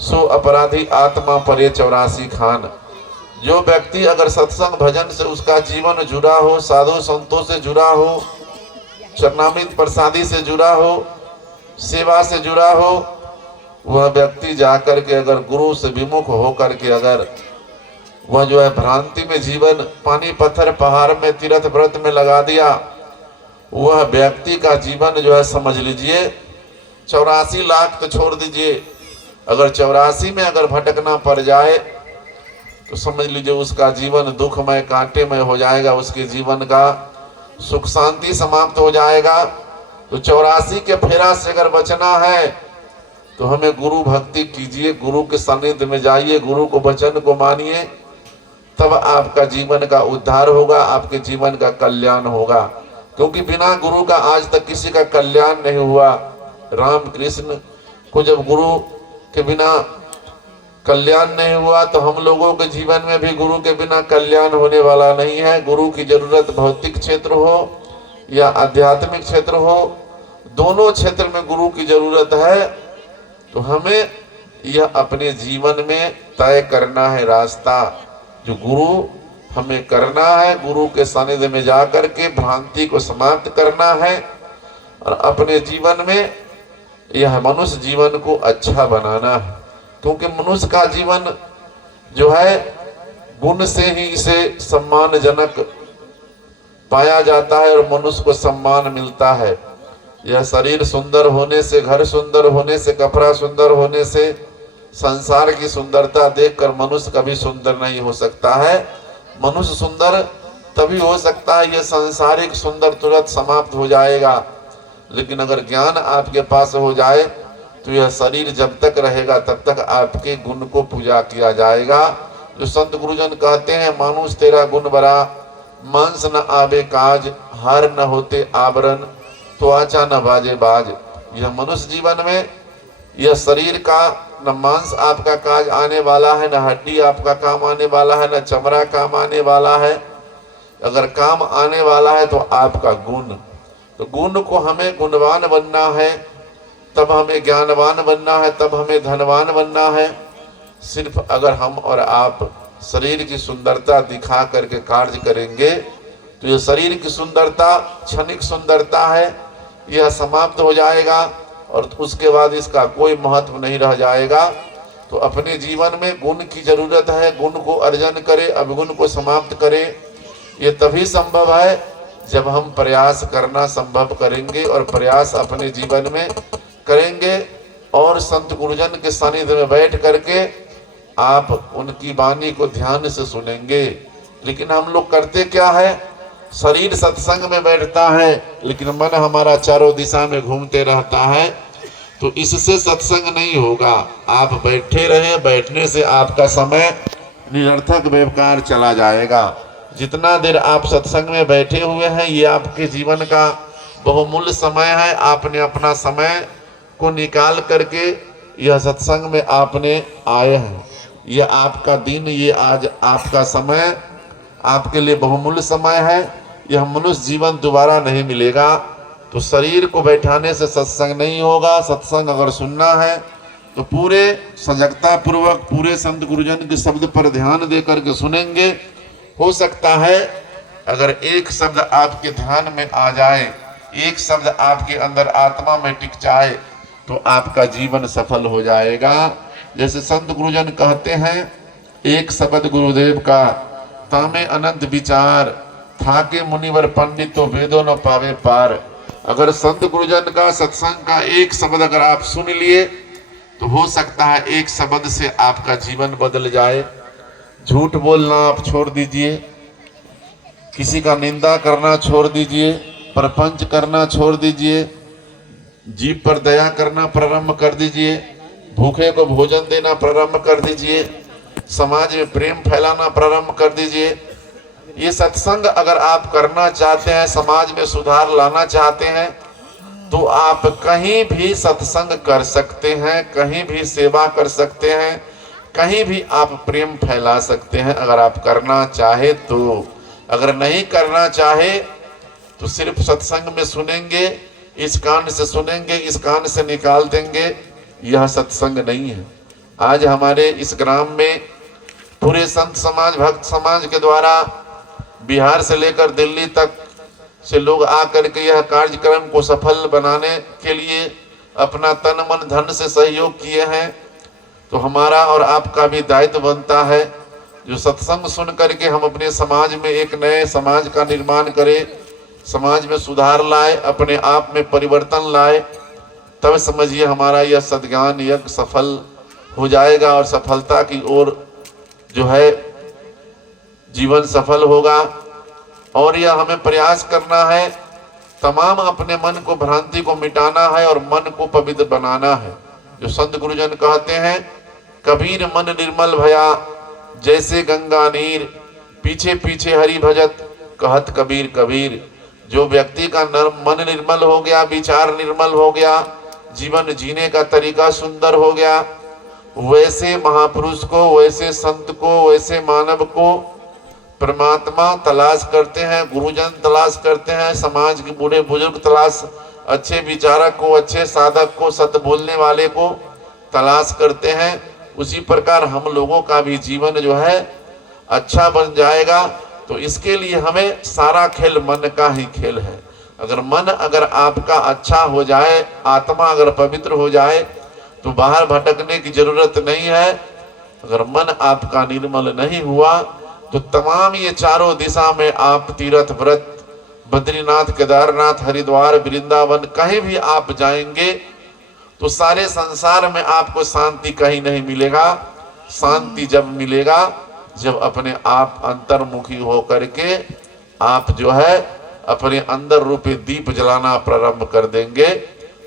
सो अपराधी आत्मा परे 84 खान। जो व्यक्ति अगर सत्संग भजन से उसका जीवन जुड़ा हो, साधु संतों से जुड़ा हो, चरणामृत प्रसादी से जुड़ा हो, सेवा से जुड़ा हो, वह व्यक्ति जाकर के अगर गुरु से विमुख होकर के अगर वह जो है भ्रांति में जीवन पानी पत्थर पहाड़ में तीर्थ व्रत में लगा दिया, वह व्यक्ति का जीवन जो है समझ लीजिए 84 लाख तो छोड़ दीजिए, अगर 84 में अगर भटकना पड़ जाए तो समझ लीजिए उसका जीवन दुखमय कांटेमय हो जाएगा, उसके जीवन का सुख शांति समाप्त हो जाएगा। तो 84 के फेरा से अगर बचना है तो हमें गुरु भक्ति कीजिए, गुरु के सानिध्य में जाइए, गुरु को वचन को मानिए, तब आपका जीवन का उद्धार होगा, आपके जीवन का कल्याण होगा। क्योंकि बिना गुरु का आज तक किसी का कल्याण नहीं हुआ। राम कृष्ण को जब गुरु के बिना कल्याण नहीं हुआ तो हम लोगों के जीवन में भी गुरु के बिना कल्याण होने वाला नहीं है। गुरु की जरूरत भौतिक क्षेत्र हो या आध्यात्मिक क्षेत्र हो, दोनों क्षेत्र में गुरु की जरूरत है। तो हमें यह अपने जीवन में तय करना है रास्ता, जो गुरु हमें करना है, गुरु के सानिध्य में जाकर के भ्रांति को समाप्त करना है और अपने जीवन में यह मनुष्य जीवन को अच्छा बनाना है। क्योंकि मनुष्य का जीवन जो है गुण से ही इसे सम्मानजनक पाया जाता है और मनुष्य को सम्मान मिलता है। यह शरीर सुंदर होने से, घर सुंदर होने से, कपड़ा सुंदर होने से, संसार की सुंदरता देखकर मनुष्य कभी सुंदर नहीं हो सकता है। मनुष्य सुंदर तभी हो सकता है, यह सांसारिक सुंदर तुरंत समाप्त हो जाएगा। लेकिन अगर ज्ञान आपके पास हो जाए तो यह शरीर जब तक रहेगा तब तक आपके गुण को पूजा किया जाएगा। जो संत गुरुजन कहते हैं, मानुष तेरा गुण बड़ा, मांस न आवे काज, हार न होते आवरण, तो आचा न बाजे बाज। यह मनुष्य जीवन में यह शरीर का न मांस आपका काज आने वाला है, न हड्डी आपका काम आने वाला है, न चमड़ा काम आने वाला है। अगर काम आने वाला है तो आपका गुण। तो गुण को हमें गुणवान बनना है, तब हमें ज्ञानवान बनना है, तब हमें धनवान बनना है। सिर्फ अगर हम और आप शरीर की सुंदरता दिखा करके कार्य करेंगे तो यह शरीर की सुंदरता क्षणिक सुंदरता है, यह समाप्त हो जाएगा और उसके बाद इसका कोई महत्व नहीं रह जाएगा। तो अपने जीवन में गुण की जरूरत है, गुण को अर्जन करें, अवगुण को समाप्त करें। ये तभी संभव है जब हम प्रयास करना संभव करेंगे और प्रयास अपने जीवन में करेंगे और संत गुरुजन के सानिध्य में बैठ करके आप उनकी वाणी को ध्यान से सुनेंगे। लेकिन हम लोग करते क्या है, शरीर सत्संग में बैठता है लेकिन मन हमारा चारों दिशा में घूमते रहता है, तो इससे सत्संग नहीं होगा। आप बैठे रहे, बैठने से आपका समय निरर्थक बेकार चला जाएगा। जितना देर आप सत्संग में बैठे हुए हैं ये आपके जीवन का बहुमूल्य समय है। आपने अपना समय को निकाल करके यह सत्संग में आपने आए हैं। यह आपका दिन, ये आज आपका समय आपके लिए बहुमूल्य समय है। यह मनुष्य जीवन दोबारा नहीं मिलेगा। तो शरीर को बैठाने से सत्संग नहीं होगा। सत्संग अगर सुनना है तो पूरे सजगता पूर्वक पूरे संत गुरुजन के शब्द पर ध्यान दे करके सुनेंगे। हो सकता है अगर एक शब्द आपके ध्यान में आ जाए, एक शब्द आपके अंदर आत्मा में टिक जाए, तो आपका जीवन सफल हो जाएगा। जैसे संत गुरुजन कहते हैं, एक शब्द गुरुदेव का तामे अनंत विचार, थाके मुनिवर पंडित तो वेदों न पावे पार। अगर संत गुरुजन का सत्संग का एक शब्द अगर आप सुन लिए तो हो सकता है एक शब्द से आपका जीवन बदल जाए। झूठ बोलना आप छोड़ दीजिए, किसी का निंदा करना छोड़ दीजिए, प्रपंच करना छोड़ दीजिए, जीव पर दया करना प्रारंभ कर दीजिए, भूखे को भोजन देना प्रारंभ कर दीजिए, समाज में प्रेम फैलाना प्रारंभ कर दीजिए। ये सत्संग अगर आप करना चाहते हैं, समाज में सुधार लाना चाहते हैं, तो आप कहीं भी सत्संग कर सकते हैं, कहीं भी सेवा कर सकते हैं, कहीं भी आप प्रेम फैला सकते हैं अगर आप करना चाहे तो। अगर नहीं करना चाहे तो सिर्फ सत्संग में सुनेंगे, इस कान से सुनेंगे, इस कान से निकाल देंगे, यह सत्संग नहीं है। आज हमारे इस ग्राम में पूरे संत समाज, भक्त समाज के द्वारा बिहार से लेकर दिल्ली तक से लोग आकर के यह कार्यक्रम को सफल बनाने के लिए अपना तन मन धन से सहयोग किए हैं। तो हमारा और आपका भी दायित्व बनता है जो सत्संग सुन करके हम अपने समाज में एक नए समाज का निर्माण करें, समाज में सुधार लाए, अपने आप में परिवर्तन लाए, तब समझिए हमारा यह सद्ज्ञान यज्ञ सफल हो जाएगा और सफलता की ओर जो है जीवन सफल होगा। और यह हमें प्रयास करना है, तमाम अपने मन को भ्रांति को मिटाना है और मन को पवित्र बनाना है। जो संत गुरुजन कहते हैं, कबीर मन निर्मल भया जैसे गंगा नीर, पीछे पीछे हरि भजत कहत कबीर कबीर। जो व्यक्ति का मन निर्मल हो गया, विचार निर्मल हो गया, जीवन जीने का तरीका सुंदर हो गया, वैसे महापुरुष को, वैसे संत को, वैसे मानव को परमात्मा तलाश करते हैं, गुरुजन तलाश करते हैं, समाज के बूढ़े बुजुर्ग तलाश, अच्छे विचारक को, अच्छे साधक को, सत्य बोलने वाले को तलाश करते हैं। उसी प्रकार हम लोगों का भी जीवन जो है अच्छा बन जाएगा। तो इसके लिए हमें सारा खेल मन का ही खेल है। अगर मन अगर आपका अच्छा हो जाए, आत्मा अगर पवित्र हो जाए, तो बाहर भटकने की जरूरत नहीं है। अगर मन आपका निर्मल नहीं हुआ तो तमाम ये चारों दिशा में आप तीर्थ व्रत, बद्रीनाथ, केदारनाथ, हरिद्वार, वृंदावन कहीं भी आप जाएंगे तो सारे संसार में आपको शांति कहीं नहीं मिलेगा। शांति जब मिलेगा जब अपने आप अंतर्मुखी हो करके आप जो है अपने अंदर रूपी दीप जलाना प्रारंभ कर देंगे।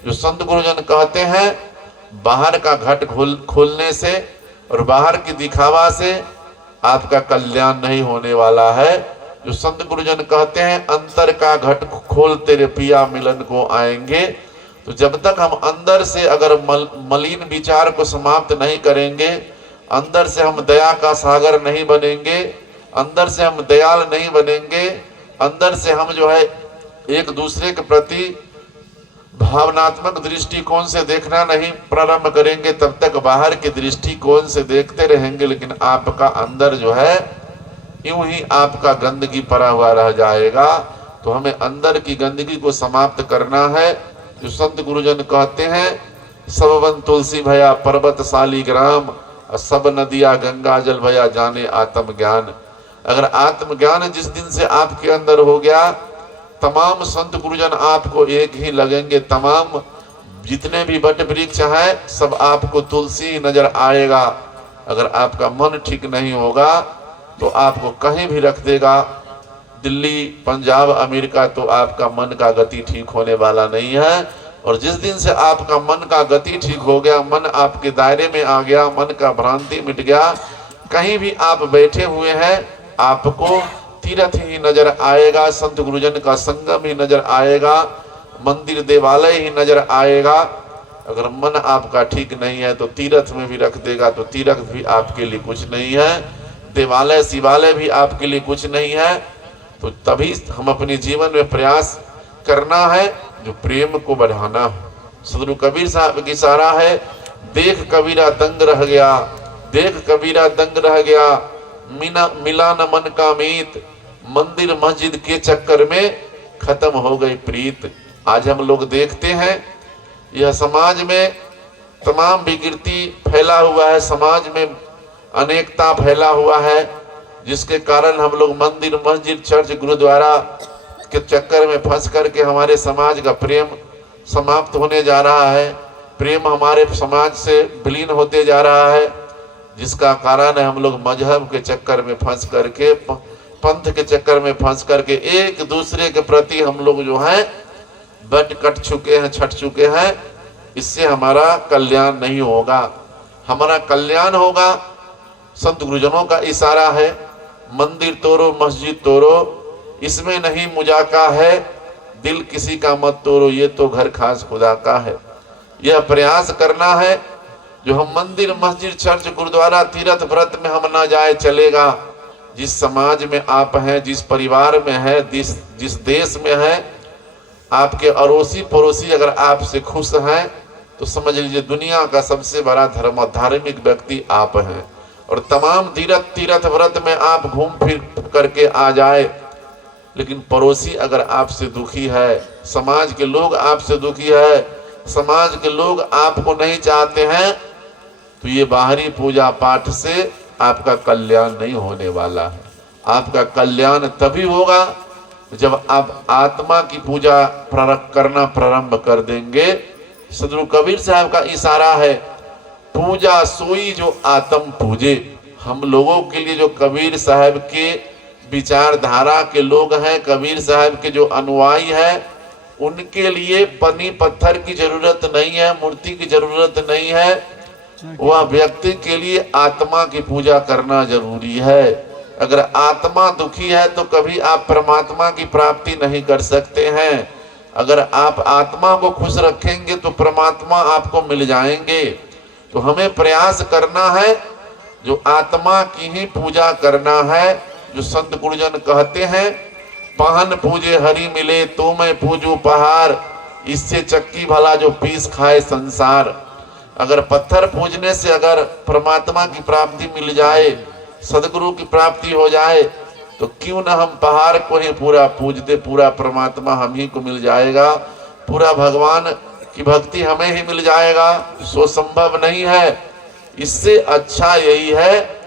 जो संत गुरुजन कहते हैं, बाहर का घट खोलने से और बाहर की दिखावा से आपका कल्याण नहीं होने वाला है। जो संत गुरुजन कहते हैं, अंतर का घट खोल तेरे पिया मिलन को आएंगे। तो जब तक हम अंदर से अगर मलिन विचार को समाप्त नहीं करेंगे, अंदर से हम दया का सागर नहीं बनेंगे, अंदर से हम दयाल नहीं बनेंगे, अंदर से हम जो है एक दूसरे के प्रति भावनात्मक दृष्टिकोण से देखना नहीं प्रारंभ करेंगे, तब तक बाहर के दृष्टिकोण से देखते रहेंगे, लेकिन आपका अंदर जो है यूं ही आपका गंदगी भरा हुआ रह जाएगा। तो हमें अंदर की गंदगी को समाप्त करना है। जो संत गुरुजन कहते हैं, सब वन तुलसी भया पर्वत शाली ग्राम, सब नदिया गंगा जल भया जाने आत्म ज्ञान। अगर आत्म ज्ञान जिस दिन से आपके अंदर हो गया, तमाम संत गुरुजन आपको एक ही लगेंगे। तमाम जितने भी वट वृक्ष हैं सब आपको तुलसी नजर आएगा। अगर आपका मन ठीक नहीं होगा तो आपको कहीं भी रख देगा, दिल्ली, पंजाब, अमेरिका, तो आपका मन का गति ठीक होने वाला नहीं है। और जिस दिन से आपका मन का गति ठीक हो गया, मन आपके दायरे में आ गया, मन का भ्रांति मिट गया, कहीं भी आप बैठे हुए हैं, आपको तीर्थ ही नजर आएगा, संत गुरुजन का संगम ही नजर आएगा, मंदिर देवालय ही नजर आएगा। अगर मन आपका ठीक नहीं है तो तीर्थ में भी रख देगा तो तीर्थ भी आपके लिए कुछ नहीं है, देवालय शिवालय भी आपके लिए कुछ नहीं है। तो तभी हम अपने जीवन में प्रयास करना है जो प्रेम को बढ़ाना है। सदगुरु कबीर साहब की इशारा है, देख कबीरा दंग रह गया, देख कबीरा दंग रह गया, मिला न मन का मीत, मंदिर मस्जिद के चक्कर में खत्म हो गई प्रीत। आज हम लोग देखते हैं यह समाज में तमाम विकृति फैला हुआ है, समाज में अनेकता फैला हुआ है, जिसके कारण हम लोग मंदिर मस्जिद चर्च गुरुद्वारा के चक्कर में फंस करके हमारे समाज का प्रेम समाप्त होने जा रहा है, प्रेम हमारे समाज से विलीन होते जा रहा है, जिसका कारण है हम लोग मजहब के चक्कर में फंस करके, पंथ के चक्कर में फंस करके एक दूसरे के प्रति हम लोग जो है बट कट चुके हैं, छट चुके हैं। इससे हमारा कल्याण नहीं होगा। हमारा कल्याण होगा, संत गुरुजनों का इशारा है, मंदिर तोड़ो मस्जिद तोड़ो, इसमें नहीं मुजाका है, दिल किसी का मत तोड़ो, ये तो घर खास खुदा का है। यह प्रयास करना है, जो हम मंदिर मस्जिद चर्च गुरुद्वारा तीर्थ व्रत में हम ना जाए चलेगा। जिस समाज में आप हैं, जिस परिवार में है, जिस देश में है, आपके अड़ोसी पड़ोसी अगर आपसे खुश हैं तो समझ लीजिए दुनिया का सबसे बड़ा धार्मिक व्यक्ति आप हैं। और तमाम तीर्थ व्रत में आप घूम फिर करके आ जाए, लेकिन पड़ोसी अगर आपसे दुखी है, समाज के लोग आपसे दुखी है, समाज के लोग आपको नहीं चाहते हैं, तो ये बाहरी पूजा पाठ से आपका कल्याण नहीं होने वाला है। आपका कल्याण तभी होगा जब आप आत्मा की पूजा करना प्रारंभ कर देंगे। सदगुरु कबीर साहब का इशारा है, पूजा सोई जो आत्म पूजे। हम लोगों के लिए जो कबीर साहब के विचारधारा के लोग हैं, कबीर साहब के जो अनुयायी हैं, उनके लिए पनी पत्थर की जरूरत नहीं है, मूर्ति की जरूरत नहीं है। वह व्यक्ति के लिए आत्मा की पूजा करना जरूरी है। अगर आत्मा दुखी है तो कभी आप परमात्मा की प्राप्ति नहीं कर सकते हैं। अगर आप आत्मा को खुश रखेंगे तो परमात्मा आपको मिल जाएंगे। तो हमें प्रयास करना है, जो आत्मा की ही पूजा करना है। जो संत गुरुजन कहते हैं, पहन पूजे हरि मिले तो मैं पूजू पहाड़, इससे चक्की भला जो पीस खाए संसार। अगर पत्थर पूजने से अगर परमात्मा की प्राप्ति मिल जाए, सदगुरु की प्राप्ति हो जाए, तो क्यों ना हम पहाड़ को ही पूरा पूज दे, पूरा परमात्मा हम ही को मिल जाएगा, पूरा भगवान की भक्ति हमें ही मिल जाएगा। सो संभव नहीं है। इससे अच्छा यही है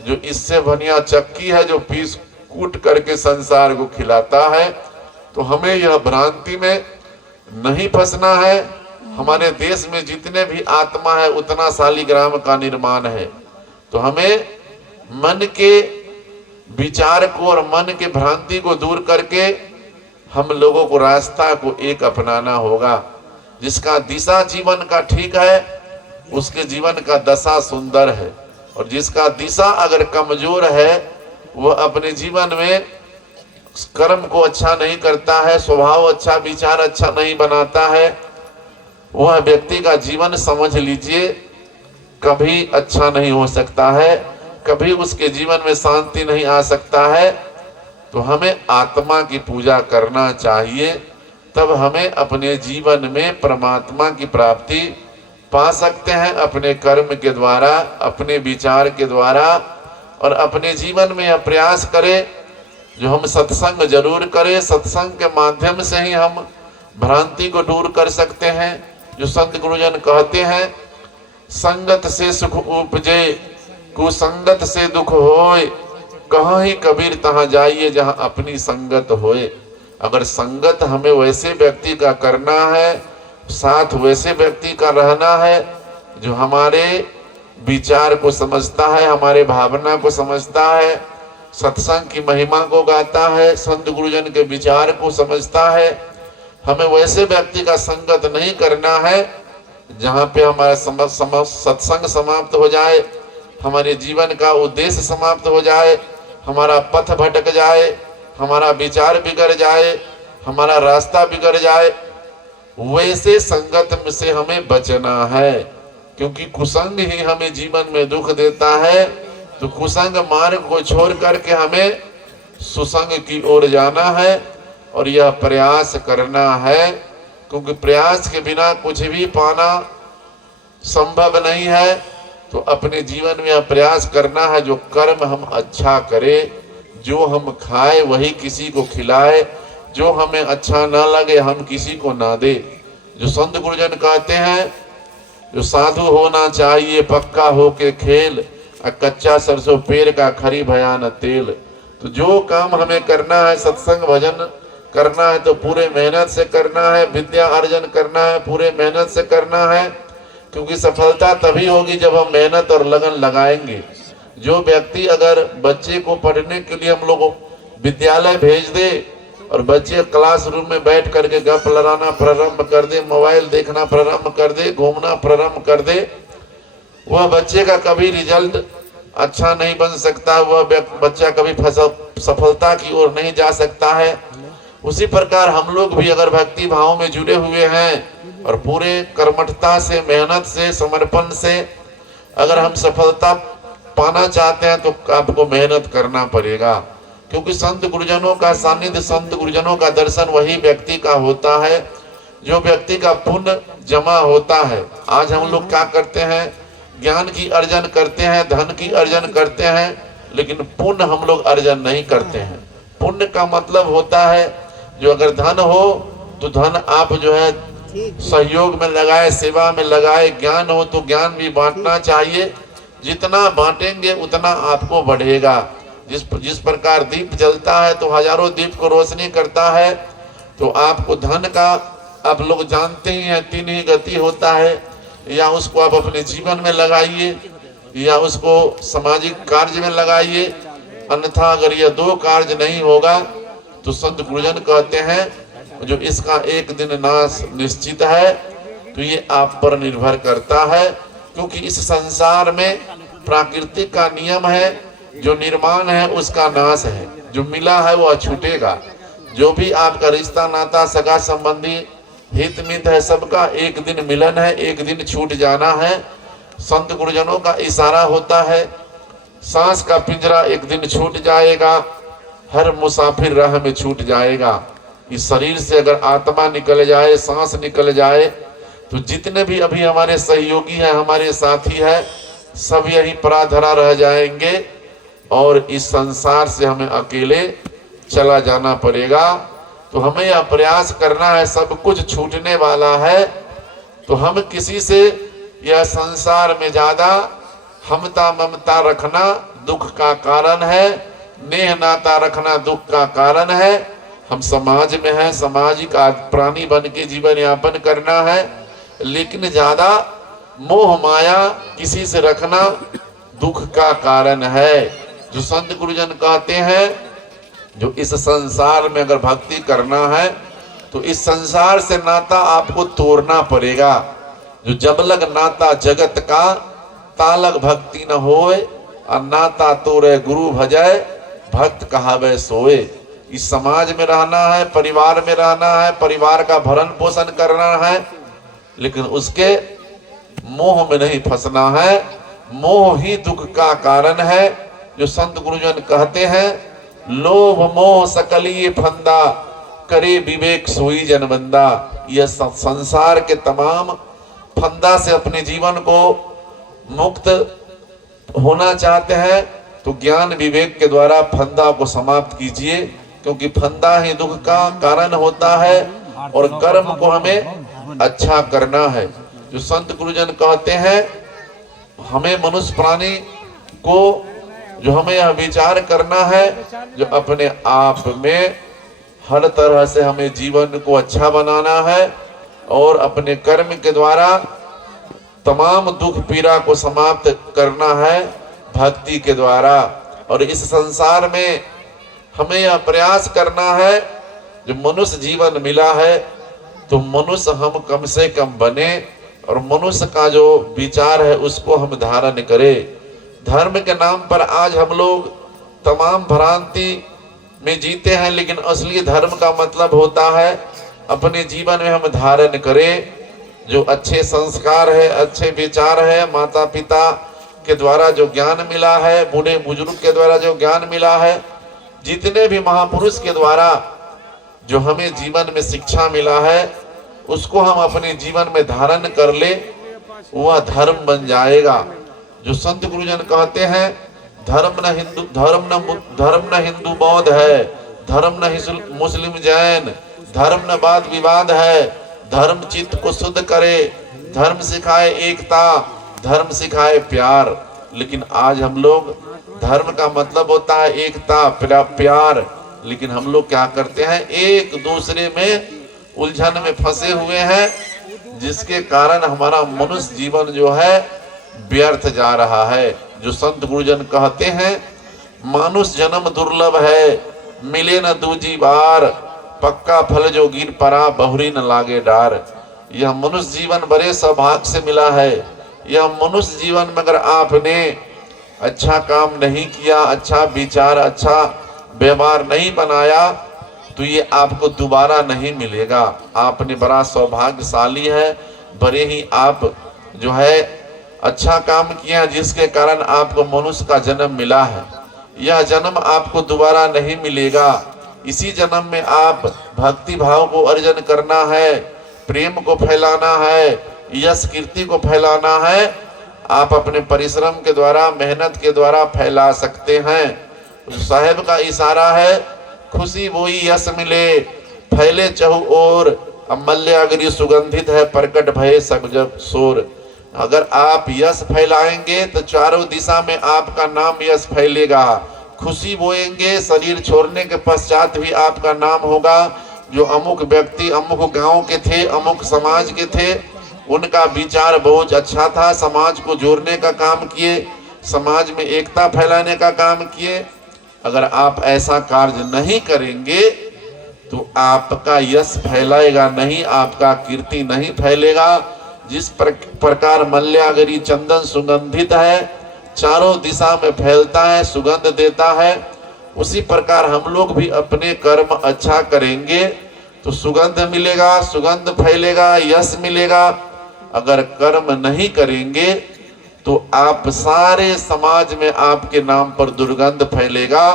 जो इससे बढ़िया चक्की है जो पीस कूट करके संसार को खिलाता है। तो हमें यह भ्रांति में नहीं फंसना है। हमारे देश में जितने भी आत्मा है उतना शालिग्राम का निर्माण है। तो हमें मन के विचार को और मन के भ्रांति को दूर करके हम लोगों को रास्ता को एक अपनाना होगा। जिसका दिशा जीवन का ठीक है उसके जीवन का दशा सुंदर है, और जिसका दिशा अगर कमजोर है वह अपने जीवन में कर्म को अच्छा नहीं करता है, स्वभाव अच्छा, विचार अच्छा नहीं बनाता है, वह व्यक्ति का जीवन समझ लीजिए कभी अच्छा नहीं हो सकता है, कभी उसके जीवन में शांति नहीं आ सकता है। तो हमें आत्मा की पूजा करना चाहिए, तब हमें अपने जीवन में परमात्मा की प्राप्ति पा सकते हैं, अपने कर्म के द्वारा, अपने विचार के द्वारा। और अपने जीवन में यह प्रयास करें जो हम सत्संग जरूर करें। सत्संग के माध्यम से ही हम भ्रांति को दूर कर सकते हैं। जो संत गुरुजन कहते हैं, संगत से सुख उपजे कुसंगत से दुख होए, कहाँ ही कबीर तहाँ जाइए जहाँ अपनी संगत होए। अगर संगत हमें वैसे व्यक्ति का करना है, साथ वैसे व्यक्ति का रहना है जो हमारे विचार को समझता है, हमारे भावना को समझता है, सत्संग की महिमा को गाता है, संत गुरुजन के विचार को समझता है। हमें वैसे व्यक्ति का संगत नहीं करना है जहाँ पे हमारा सत्संग समाप्त हो जाए, हमारे जीवन का उद्देश्य समाप्त हो जाए, हमारा पथ भटक जाए, हमारा विचार बिगड़ जाए, हमारा रास्ता बिगड़ जाए। वैसे संगत में से हमें बचना है, क्योंकि कुसंग ही हमें जीवन में दुख देता है। तो कुसंग मार्ग को छोड़ करके हमें सुसंग की ओर जाना है और यह प्रयास करना है, क्योंकि प्रयास के बिना कुछ भी पाना संभव नहीं है। तो अपने जीवन में यह प्रयास करना है, जो कर्म हम अच्छा करें, जो हम खाए वही किसी को खिलाए, जो हमें अच्छा ना लगे हम किसी को ना दे। जो संत गुरुजन कहते हैं, जो साधु होना चाहिए पक्का हो के खेल, कच्चा सरसों पेड़ का खरी भयान तेल। तो जो काम हमें करना है, सत्संग भजन करना है तो पूरे मेहनत से करना है, विद्या अर्जन करना है पूरे मेहनत से करना है, क्योंकि सफलता तभी होगी जब हम मेहनत और लगन लगाएंगे। जो व्यक्ति अगर बच्चे को पढ़ने के लिए हम लोग विद्यालय भेज दे और बच्चे क्लासरूम में बैठ करके गप लड़ाना प्रारंभ कर दे, मोबाइल देखना प्रारंभ कर दे, घूमना प्रारंभ कर दे, वह बच्चे का कभी रिजल्ट अच्छा नहीं बन सकता, वह बच्चा कभी सफलता की ओर नहीं जा सकता है। उसी प्रकार हम लोग भी अगर भक्ति भाव में जुड़े हुए हैं और पूरे कर्मठता से, मेहनत से, समर्पण से अगर हम सफलता पाना चाहते हैं तो आपको मेहनत करना पड़ेगा, क्योंकि संत गुरुजनों का सानिध्य, संत गुरुजनों का दर्शन वही व्यक्ति का होता है जो व्यक्ति का पुण्य जमा होता है। आज हम लोग क्या करते हैं, ज्ञान की अर्जन करते हैं, धन की अर्जन करते हैं, लेकिन पुण्य हम लोग अर्जन नहीं करते हैं। पुण्य का मतलब होता है, जो अगर धन हो तो धन आप जो है सहयोग में लगाए, सेवा में लगाए, ज्ञान हो तो ज्ञान भी बांटना चाहिए। जितना बांटेंगे उतना आपको बढ़ेगा। जिस प्रकार दीप जलता है तो हजारों दीप को रोशनी करता है, तो आपको धन का आप लोग जानते ही हैं 3 ही गति होता है, या उसको आप अपने जीवन में लगाइए या उसको सामाजिक कार्य में लगाइए, अन्यथा अगर यह 2 कार्य नहीं होगा तो संत गुरुजन कहते हैं जो इसका एक दिन नाश निश्चित है। तो ये आप पर निर्भर करता है, क्योंकि इस संसार में प्राकृतिक का नियम है, जो निर्माण है उसका नाश है, जो मिला है वह छूटेगा। जो भी आपका रिश्ता नाता सगा संबंधी हित मित है, सबका एक दिन मिलन है, एक दिन छूट जाना है। संत गुरुजनों का इशारा होता है, सांस का पिंजरा एक दिन छूट जाएगा, हर मुसाफिर राह में छूट जाएगा। इस शरीर से अगर आत्मा निकल जाए, सांस निकल जाए, तो जितने भी अभी हमारे सहयोगी हैं, हमारे साथी हैं, सब यही पराधरा रह जाएंगे और इस संसार से हमें अकेले चला जाना पड़ेगा। तो हमें यह प्रयास करना है, सब कुछ छूटने वाला है, तो हम किसी से यह संसार में ज्यादा हमता ममता रखना दुख का कारण है, नेह नाता रखना दुख का कारण है। हम समाज में हैं, सामाजिक प्राणी बन के जीवन यापन करना है, लेकिन ज्यादा मोह माया किसी से रखना दुख का कारण है। जो संत गुरुजन कहते हैं, जो इस संसार में अगर भक्ति करना है तो इस संसार से नाता आपको तोड़ना पड़ेगा। जो जब लग नाता जगत का, तालग भक्ति न होए, और नाता तोड़े गुरु भजय, भक्त कहावे सोए। इस समाज में रहना है, परिवार में रहना है, परिवार का भरण पोषण करना है, लेकिन उसके मोह में नहीं फंसना है। मोह ही दुख का कारण है। जो संत गुरुजन कहते हैं, लोभ मोह सकलिए फंदा, करे विवेक सोई जन बंदा। यह संसार के तमाम फंदा से अपने जीवन को मुक्त होना चाहते हैं तो ज्ञान विवेक के द्वारा फंदा को समाप्त कीजिए, क्योंकि फंदा ही दुख का कारण होता है और कर्म को हमें अच्छा करना है। जो संत गुरुजन कहते हैं, हमें मनुष्य प्राणी को जो हमें यह विचार करना है, जो अपने आप में हर तरह से हमें जीवन को अच्छा बनाना है और अपने कर्म के द्वारा तमाम दुख पीड़ा को समाप्त करना है भक्ति के द्वारा। और इस संसार में हमें यह प्रयास करना है, जो मनुष्य जीवन मिला है तो मनुष्य हम कम से कम बने और मनुष्य का जो विचार है उसको हम धारण करें। धर्म के नाम पर आज हम लोग तमाम भ्रांति में जीते हैं, लेकिन असली धर्म का मतलब होता है अपने जीवन में हम धारण करें जो अच्छे संस्कार है, अच्छे विचार है, माता पिता के द्वारा जो ज्ञान मिला है, बूढ़े बुजुर्ग के द्वारा जो ज्ञान मिला है, जितने भी महापुरुष के द्वारा जो हमें जीवन में शिक्षा मिला है उसको हम अपने जीवन में धारण कर ले, वह धर्म बन जाएगा। जो संत गुरुजन कहते हैं धर्म न हिंदू बौद्ध है, धर्म न मुस्लिम जैन, धर्म न वाद विवाद है, धर्म चित्त को शुद्ध करे, धर्म सिखाए एकता, धर्म सिखाए प्यार। लेकिन आज हम लोग, धर्म का मतलब होता है एकता प्यार, लेकिन हम लोग क्या करते हैं, एक दूसरे में उलझन में फंसे हुए हैं, जिसके कारण हमारा मनुष्य जीवन जो है व्यर्थ जा रहा है। जो संत गुरुजन कहते हैं मानुष जन्म दुर्लभ है, मिले न दूजी बार, पक्का फल जो गिर पड़ा बहुरी न लागे डार। यह मनुष्य जीवन बड़े सौभाग्य से मिला है। यह मनुष्य जीवन में अगर आपने अच्छा काम नहीं किया, अच्छा विचार, अच्छा व्यवहार नहीं बनाया तो ये आपको दोबारा नहीं मिलेगा। आपने बड़ा सौभाग्यशाली है, बड़े ही आप जो है अच्छा काम किया जिसके कारण आपको मनुष्य का जन्म मिला है। यह जन्म आपको दोबारा नहीं मिलेगा। इसी जन्म में आप भक्ति भाव को अर्जन करना है, प्रेम को फैलाना है, यश कीर्ति को फैलाना है। आप अपने परिश्रम के द्वारा, मेहनत के द्वारा फैला सकते हैं। साहेब का इशारा है, खुशी वही यश मिले, फैले चहु ओर, अमल्य अगरी सुगंधित है, प्रकट भय सब जब शोर। अगर आप यश फैलाएंगे तो चारों दिशा में आपका नाम यश फैलेगा। खुशी बोएंगे, शरीर छोड़ने के पश्चात भी आपका नाम होगा। जो अमुक व्यक्ति अमुक गांव के थे, अमुक समाज के थे, उनका विचार बहुत अच्छा था, समाज को जोड़ने का काम किए, समाज में एकता फैलाने का काम किए। अगर आप ऐसा कार्य नहीं करेंगे तो आपका यश फैलाएगा नहीं, आपका कीर्ति नहीं फैलेगा। जिस प्रकार मल्यागरी चंदन सुगंधित है, चारों दिशा में फैलता है, सुगंध देता है, उसी प्रकार हम लोग भी अपने कर्म अच्छा करेंगे तो सुगंध मिलेगा, सुगंध फैलेगा, यश मिलेगा। अगर कर्म नहीं करेंगे तो आप सारे समाज में आपके नाम पर दुर्गंध फैलेगा।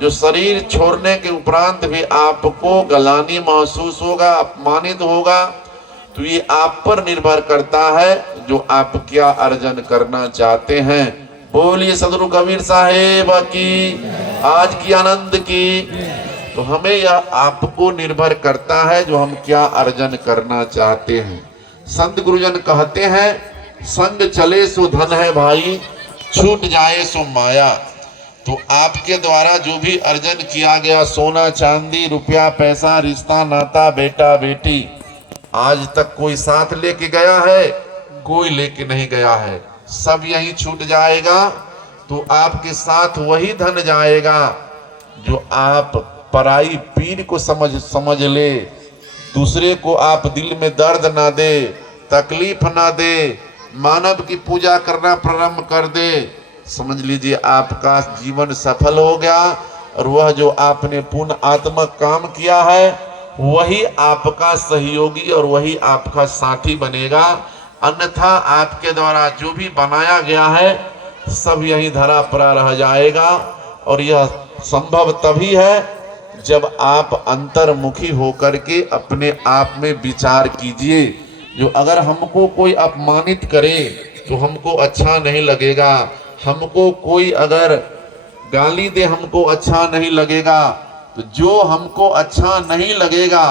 जो शरीर छोड़ने के उपरांत भी आपको गलानी महसूस होगा, अपमानित होगा, तो ये आप पर निर्भर करता है जो आप क्या अर्जन करना चाहते हैं। बोलिए सदगुरु कबीर साहेब की, आज की आनंद की। तो हमें यह आपको निर्भर करता है जो हम क्या अर्जन करना चाहते हैं। संत गुरुजन कहते हैं संग चले सो धन है भाई, छूट जाए सो माया। तो आपके द्वारा जो भी अर्जन किया गया, सोना चांदी, रुपया पैसा, रिश्ता नाता, बेटा बेटी, आज तक कोई साथ लेके गया है? कोई लेके नहीं गया है। सब यही छूट जाएगा। तो आपके साथ वही धन जाएगा जो आप पराई पीर को समझ ले, दूसरे को आप दिल में दर्द ना दे, तकलीफ ना दे, मानव की पूजा करना प्रारंभ कर दे। समझ लीजिए आपका जीवन सफल हो गया। और वह जो आपने पुण्यात्मक काम किया है वही आपका सहयोगी और वही आपका साथी बनेगा। अन्यथा आपके द्वारा जो भी बनाया गया है सब यही धरा पड़ा रह जाएगा। और यह संभव तभी है जब आप अंतर्मुखी होकर के अपने आप में विचार कीजिए। जो अगर हमको कोई अपमानित करे तो हमको अच्छा नहीं लगेगा, हमको कोई अगर गाली दे हमको अच्छा नहीं लगेगा। तो जो हमको अच्छा नहीं लगेगा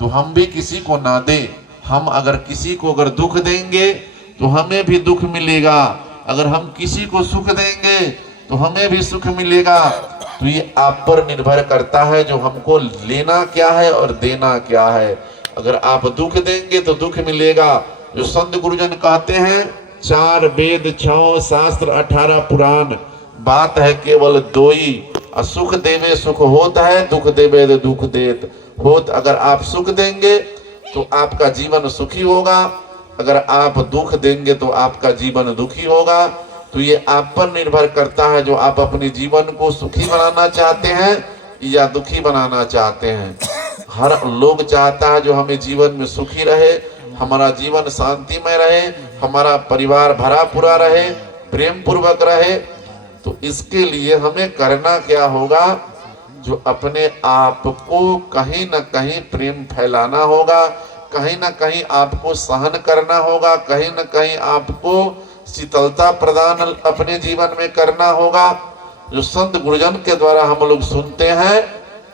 तो हम भी किसी को ना दें। हम अगर किसी को अगर दुख देंगे तो हमें भी दुख मिलेगा, अगर हम किसी को सुख देंगे तो हमें भी सुख मिलेगा। तो ये आप पर निर्भर करता है जो हमको लेना क्या है और देना क्या है। अगर आप दुख देंगे तो दुख मिलेगा। जो संत गुरुजन कहते हैं 4 वेद 6 शास्त्र 18 पुराण, बात है केवल दो ही, सुख देवे सुख होत है, दुख देवे तो दुख देत होत। अगर आप सुख देंगे तो आपका जीवन सुखी होगा, अगर आप दुख देंगे तो आपका जीवन दुखी होगा। तो ये आप पर निर्भर करता है, जो आप अपने जीवन को सुखी बनाना चाहते हैं या दुखी बनाना चाहते हैं। हर लोग चाहता है जो हमें जीवन में सुखी रहे, हमारा जीवन शांतिमय रहे, हमारा परिवार भरा पूरा रहे, प्रेम पूर्वक रहे। तो इसके लिए हमें करना क्या होगा, जो अपने आप को कहीं ना कहीं प्रेम फैलाना होगा, कहीं ना कहीं आपको सहन करना होगा, कहीं ना कहीं आपको शीतलता प्रदान अपने जीवन में करना होगा। जो संत गुरुजन के द्वारा हम लोग सुनते हैं,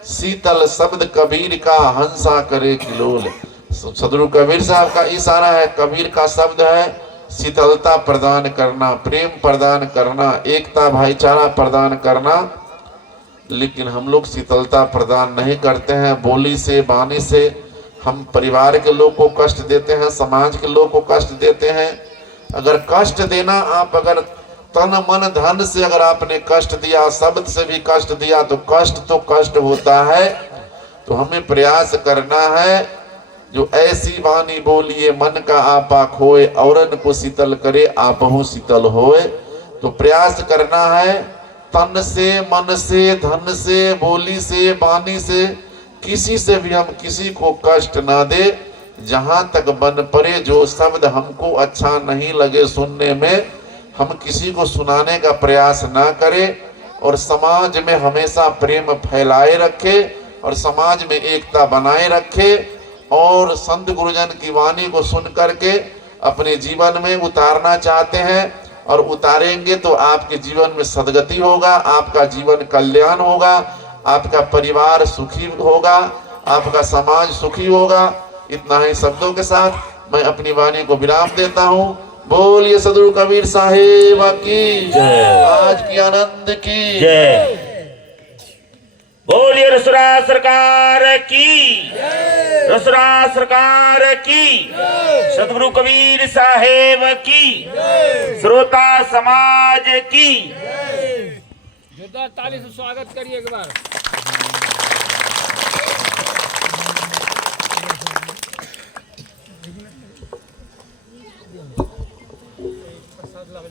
शीतल शब्द कबीर का हंसा करे किलोल। सदगुरु कबीर साहब का इशारा है, कबीर का शब्द है शीतलता प्रदान करना, प्रेम प्रदान करना, एकता भाईचारा प्रदान करना। लेकिन हम लोग शीतलता प्रदान नहीं करते हैं। बोली से, वाणी से हम परिवार के लोग को कष्ट देते हैं, समाज के लोग को कष्ट देते हैं। अगर कष्ट देना, आप अगर तन मन धन से अगर आपने कष्ट दिया, शब्द से भी कष्ट दिया, तो कष्ट होता है। तो हमें प्रयास करना है, जो ऐसी वाणी बोलिए मन का आपा खोए, औरन को शीतल करे आपहु शीतल होए। तो प्रयास करना है, तन से, मन से, धन से, बोली से, वाणी से, किसी से भी हम किसी को कष्ट ना दे। जहां तक बन पड़े, जो शब्द हमको अच्छा नहीं लगे सुनने में, हम किसी को सुनाने का प्रयास ना करें, और समाज में हमेशा प्रेम फैलाए रखे और समाज में एकता बनाए रखे, और संत गुरुजन की वाणी को सुन करके अपने जीवन में उतारना चाहते हैं और उतारेंगे तो आपके जीवन में सद्गति होगा, आपका जीवन कल्याण होगा, आपका परिवार सुखी होगा, आपका समाज सुखी होगा। इतना ही शब्दों के साथ मैं अपनी वाणी को विराम देता हूँ। बोलिए सदगुरु कबीर साहेब की जय, आज की आनंद की जय, बोलिए रसुरा सरकार की, रसुरा सरकार की, सदगुरु कबीर साहेब की, श्रोता समाज की। जोरदार ताली से स्वागत करिए एक बार। प्रसाद लगा